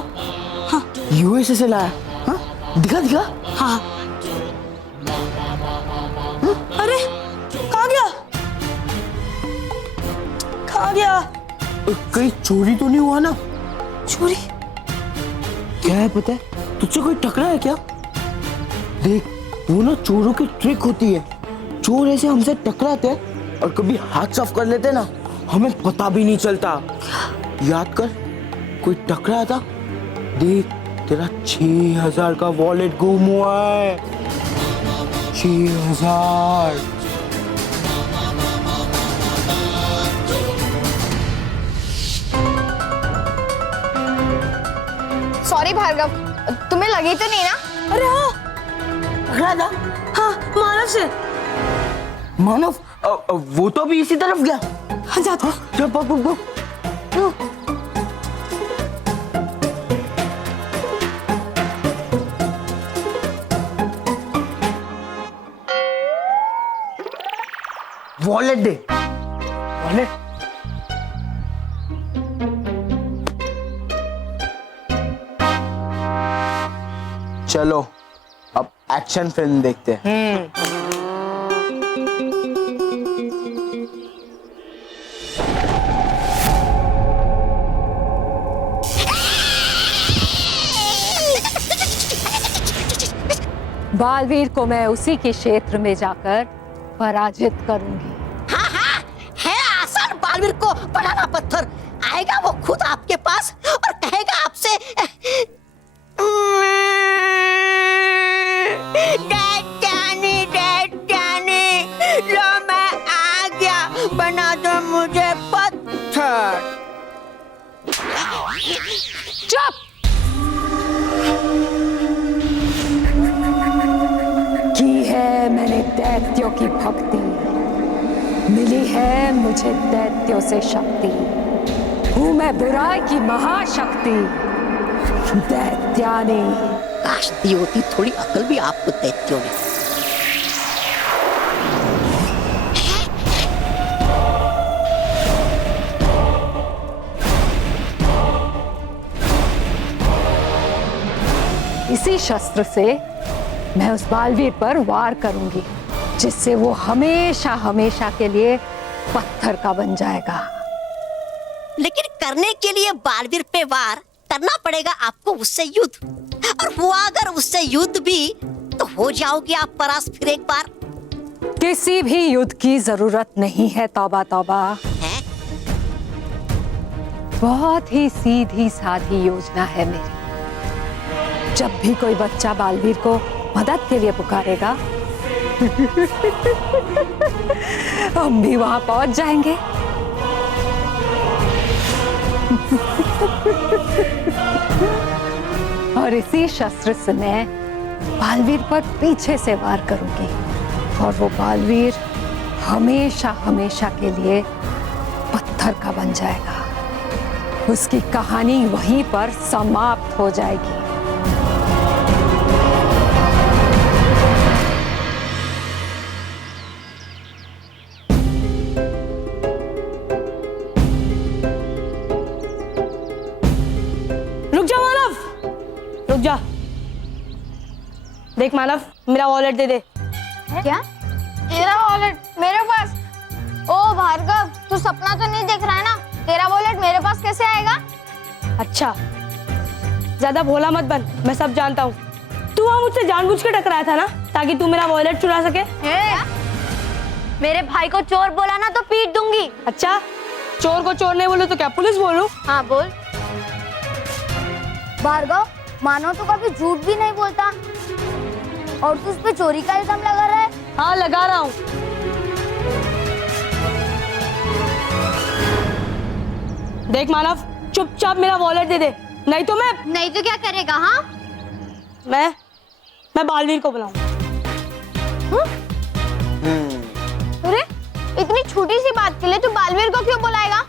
हाँ, यूएसए से लाया। हाँ, दिखा दिखा। हाँ। अरे कहाँ गया? कहाँ गया? कहीं चोरी तो नहीं हुआ ना? चोरी? क्या है पता है? तुझसे कोई टकरा है क्या? देख, वो ना चोरों की ट्रिक होती है। चोर ऐसे हमसे टकराते हैं और कभी हाथ साफ कर लेते ना, हमें पता भी नहीं चलता। याद कर, कोई टकराया था। देख, तेरा 6000 का वॉलेट गुम हुआ है। 6000। सॉरी भार्गव, तुम्हें लगी तो नहीं ना? अरे हाँ, टकराया था। हाँ, मानव से। मानव, वो तो अभी इसी तरफ गया। हाँ, जाता। जा, बक। वॉलेट दे। वॉलेट। चलो, अब एक्शन फिल्म देखते हैं। बालवीर को मैं उसी के क्षेत्र में जाकर पराजित करूंगी। हाँ हाँ, है आसान बालवीर को बनाना पत्थर। आएगा वो खुद आपके पास और कहेगा आपसे, डैड, लो मैं आ गया, बना दो मुझे पत्थर। चुप! की है मैंने दैत्यों की भक्ति, मिली है मुझे दैत्यों से शक्ति। हूँ मैं बुराई की महाशक्ति, दैत्यानी। काश दी होती थोड़ी अकल भी आपको दैत्यों ने। इसी शस्त्र से मैं उस बालवीर पर वार करूंगी, जिससे वो हमेशा हमेशा के लिए पत्थर का बन जाएगा। लेकिन करने के लिए बालवीर पे वार करना पड़ेगा आपको उससे युद्ध, और हुआ अगर उससे युद्ध भी तो हो जाओगे आप परास्त फिर एक बार। किसी भी युद्ध की जरूरत नहीं है। तौबा तौबा है? बहुत ही सीधी साधी योजना है मेरी। जब भी कोई बच्चा बालवीर को मदद के लिए पुकारेगा, हम भी वहां पहुंच जाएंगे। और इसी शस्त्र से मैं बालवीर पर पीछे से वार करूंगी, और वो बालवीर हमेशा हमेशा के लिए पत्थर का बन जाएगा। उसकी कहानी वहीं पर समाप्त हो जाएगी। रुक जा। देख मानव, मेरा वॉलेट दे दे। क्या? तेरा वॉलेट मेरे पास? तू सपना तो नहीं देख रहा है ना? तेरा वॉलेट मेरे पास कैसे आएगा? अच्छा, ज्यादा भोला मत बन, मैं सब जानता हूँ। तू वहाँ मुझसे जानबूझ के टकराया था ना, ताकि तू मेरा वॉलेट चुरा सके। मेरे भाई को चोर बोला ना तो पीट दूंगी। अच्छा, चोर को चोर नहीं बोलूं तो क्या पुलिस बोलूं? हाँ बोल। भार्गव, मानो तो कभी झूठ भी नहीं बोलता और तू उस पे चोरी का इल्जाम लगा रहा है। हाँ लगा रहा हूँ। देख मानव, चुपचाप मेरा वॉलेट दे दे, नहीं तो क्या करेगा? हाँ, मैं बालवीर को बुलाऊं। अरे इतनी छोटी सी बात के लिए तू बालवीर को क्यों बुलाएगा?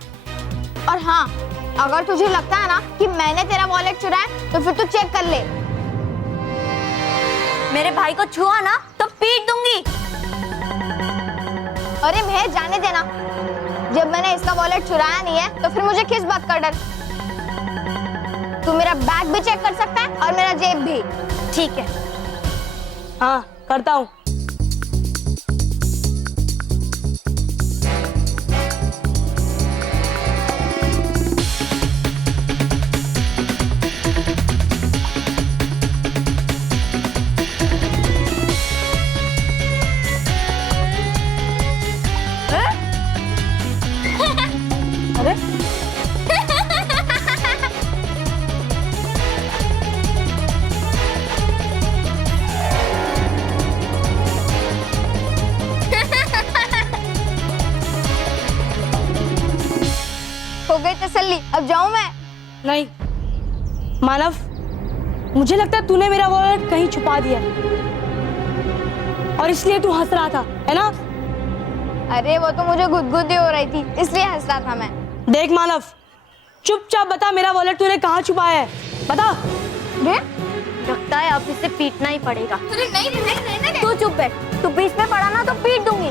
और हाँ, अगर तुझे लगता है ना कि मैंने तेरा वॉलेट चुराया तो फिर तू चेक कर ले। मेरे भाई को छुआ ना तो पीट दूंगी। अरे मैं जाने देना, जब मैंने इसका वॉलेट चुराया नहीं है तो फिर मुझे किस बात का डर? तू मेरा बैग भी चेक कर सकता है और मेरा जेब भी। ठीक है। हाँ करता हूँ। हो गई तसल्ली, अब जाऊं मैं? नहीं मानव, मुझे लगता है तूने मेरा वॉलेट कहीं छुपा दिया और इसलिए तू हंस रहा था, है ना? अरे वो तो मुझे गुदगुदी हो रही थी, इसलिए हंस रहा था मैं। देख मानव, चुपचाप बता मेरा वॉलेट तूने कहाँ छुपाया है, बता। लगता है अब इसे पीटना ही पड़ेगा। अरे नहीं। तू चुप बैठ, तू बीच में पड़ा ना तो पीट दूंगी।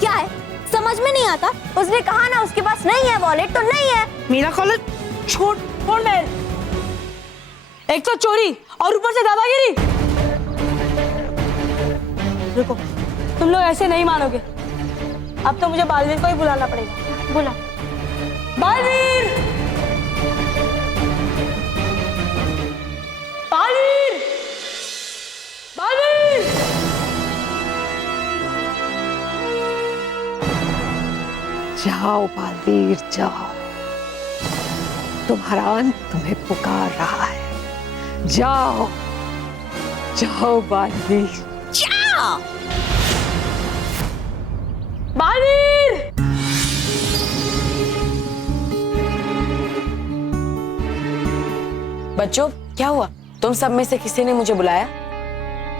क्या है, समझ में नहीं आता? उसने कहा ना उसके पास नहीं है वॉलेट तो नहीं है। मेरा कॉलेज छोड़ मैं, एक तो चोरी और ऊपर से दादागिरी। देखो तुम लोग ऐसे नहीं मानोगे, अब तो मुझे बालवीर को ही बुलाना पड़ेगा। बुला। बालवीर, बालवीर, बालवीर। जाओ बालवीर जाओ, तुम्हारा अंत तुम्हें पुकार रहा है। जाओ जाओ बालवीर, जाओ। बालवीर। बच्चों क्या हुआ? तुम सब में से किसी ने मुझे बुलाया?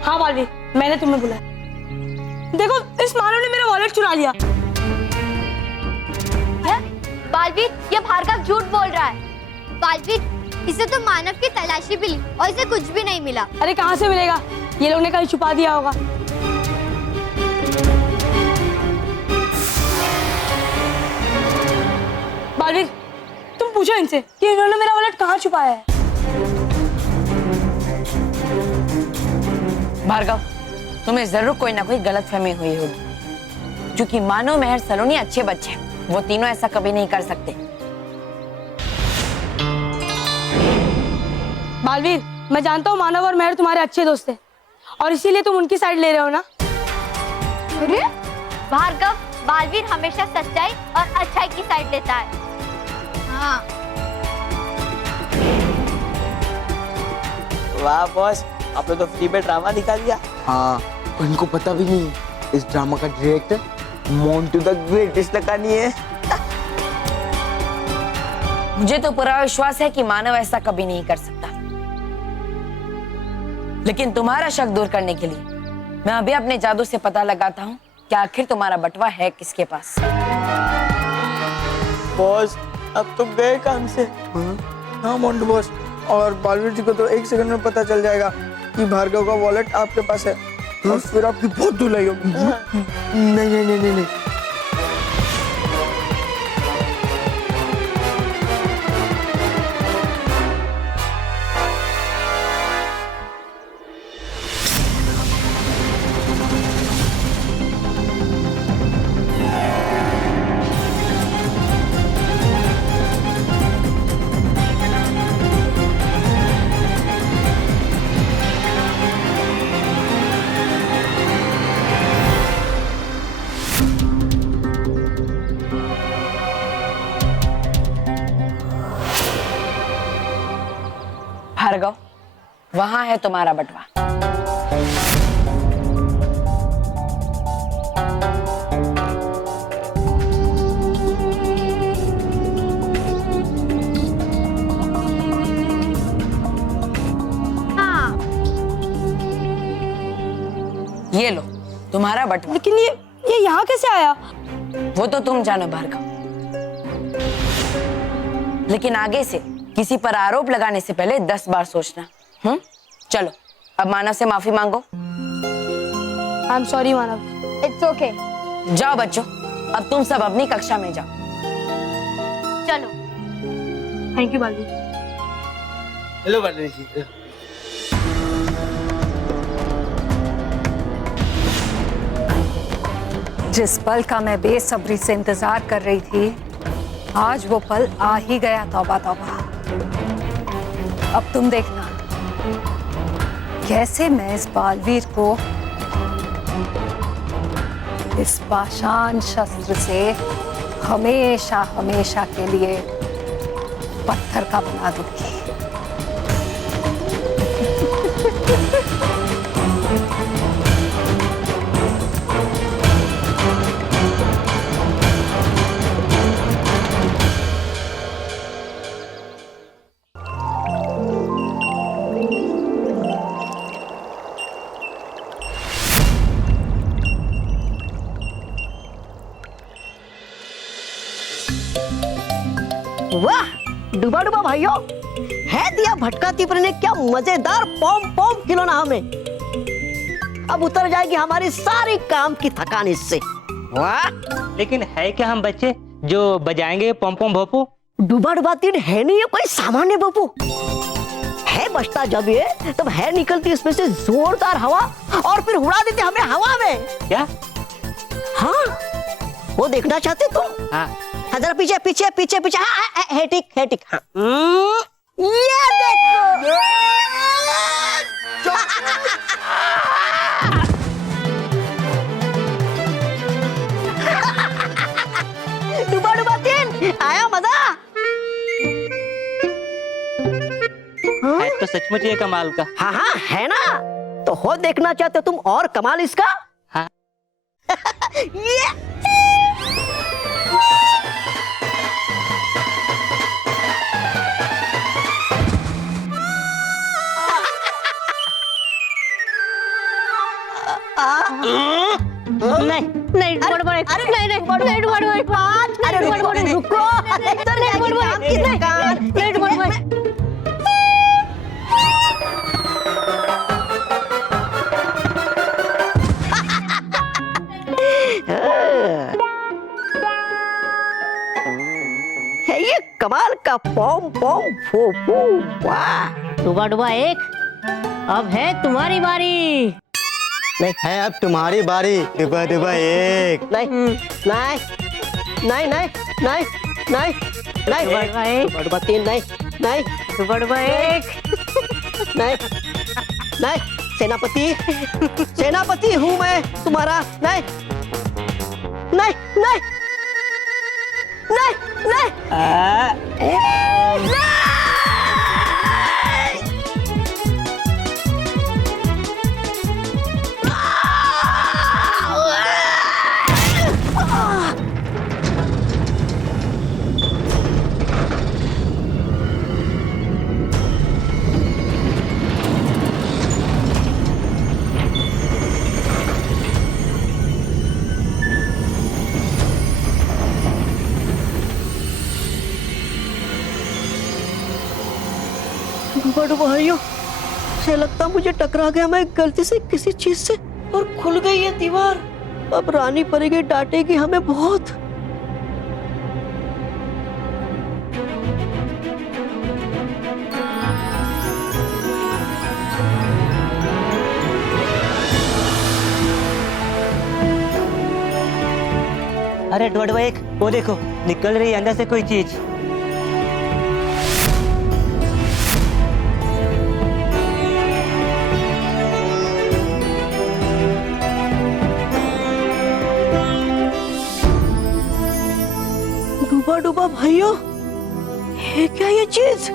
हाँ बालवीर, मैंने तुम्हें बुलाया। देखो इस मानव ने मेरा वॉलेट चुरा लिया। बालवीर, ये भार्गव झूठ बोल रहा है। बालवीर, इसे तो मानव की तलाशी भी ली और इसे कुछ भी नहीं मिला। अरे कहाँ से मिलेगा, ये लोग ने कहीं छुपा दिया होगा। बालवीर, तुम पूछो इनसे कि इन्होंने मेरा वॉलेट कहाँ छुपाया है। भार्गव, तुम्हें जरूर कोई ना कोई गलतफहमी हुई होगी, क्योंकि मानव, मेहर, सलोनी अच्छे बच्चे हैं, वो तीनों ऐसा कभी नहीं कर सकते। बालवीर, मैं जानता हूँ मानव और मेहर तुम्हारे अच्छे दोस्त हैं और इसीलिए तुम उनकी साइड ले रहे हो ना। अरे भार्गव, बालवीर हमेशा सच्चाई और अच्छाई की साइड लेता है। हाँ। वाह बॉस, आपने तो फ्री में ड्रामा दिखा दिया। हाँ, उनको पता भी नहीं है इस ड्रामा का डायरेक्टर मोंटू द ग्रेटेस्ट लकानी है। मुझे तो पूरा विश्वास है कि मानव ऐसा कभी नहीं कर सकता, लेकिन तुम्हारा शक दूर करने के लिए मैं अभी अपने जादू से पता लगाता हूँ कि आखिर तुम्हारा बटवा है किसके पास। बॉस, अब तुम गए काम से। हाँ मोंटू बॉस, और बालवीर जी को तो 1 सेकंड में पता चल जाएगा कि भार्गव का वॉलेट आपके पास है और फिर आपकी बहुत धुलाई होगी। नहीं नहीं नहीं नहीं। भार्गव, वहां है तुम्हारा बटवा। ये लो तुम्हारा बटवा। लेकिन ये यहाँ कैसे आया? वो तो तुम जानो भार्गव, लेकिन आगे से किसी पर आरोप लगाने से पहले 10 बार सोचना। चलो अब मानव से माफी मांगो। I am sorry Manav. It's okay. जाओ बच्चों, अब तुम सब अपनी कक्षा में जाओ। चलो। Thank you Baalveer. Hello Baalveer ji. जिस पल का मैं बेसब्री से इंतजार कर रही थी, आज वो पल आ ही गया। तौबा तौबा। अब तुम देखना कैसे मैं इस बालवीर को इस पाषाण शस्त्र से हमेशा हमेशा के लिए पत्थर का बना दूंगी। वाह डुबा डुबा भाइयों, है दिया भटका तिपर ने क्या मजेदार पॉम पॉम खिलौना हमें। अब उतर जाएगी हमारी सारी काम की थकान इससे। वाह, लेकिन है क्या हम बच्चे जो बजाएंगे पॉम पॉम भोपू? डुबा डुबा तीर है नहीं, ये कोई सामान्य बपू है। बचता जब ये तब है निकलती इसमें से जोरदार हवा और फिर उड़ा देते हमें हवा में। क्या? हाँ, वो देखना चाहते तुम? हाँ। जरा पीछे पीछे पीछे पीछे। हाँ, है ठीक है ठीक। हाँ। ये देखो। डुबा डुबा तीन आया मजा। है तो सचमुच ये कमाल का। हाँ हाँ है ना, तो हो देखना चाहते तुम और कमाल इसका? हाँ। ये नहीं नहीं बड़ बड़ नहीं नहीं बड़ नहीं बड़ बड़ पाँच अरे बड़ बड़ रुको। नहीं बड़ बड़ नहीं बड़ बड़ है ये कमाल का पॉम पॉम फोफू। वाह, डुबा डुबा एक, अब है तुम्हारी बारी। नहीं है अब तुम्हारी बारी। डुबा डुबा एक। नहीं नहीं नहीं नहीं नहीं नहीं नहीं डुबा डुबा तीन। नहीं नहीं डुबा डुबा एक। नहीं नहीं सेनापति सेनापति हूँ मैं तुम्हारा। नहीं नहीं नहीं नहीं नहीं भाइयों, से लगता मुझे टकरा गया मैं गलती से किसी चीज से और खुल गई ये दीवार। अब रानी पड़ेगी, डांटेगी हमें बहुत। अरे डुबा डुबा एक, वो देखो निकल रही है अंदर से कोई चीज। डूबा डूबा भाइयों, है क्या ये चीज?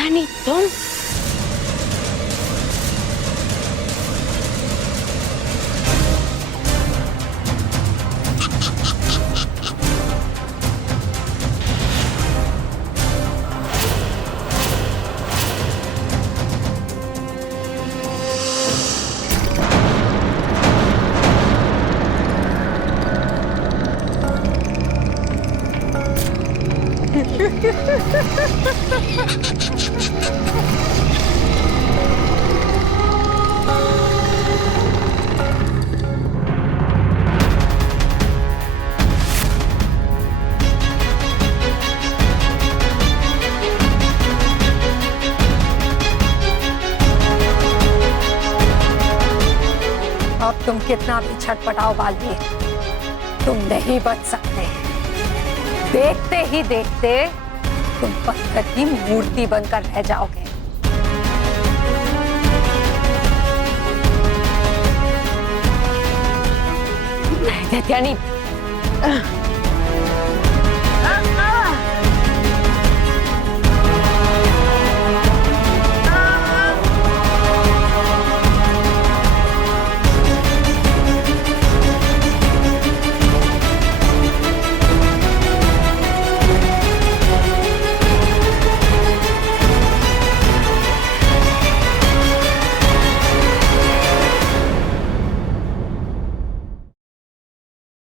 यानी तुम अब तुम कितना भी छटपटाओ बालवीर, तुम नहीं बच सकते। देखते ही देखते तुम पत्थर की मूर्ति बनकर रह जाओगे। दैत्यानी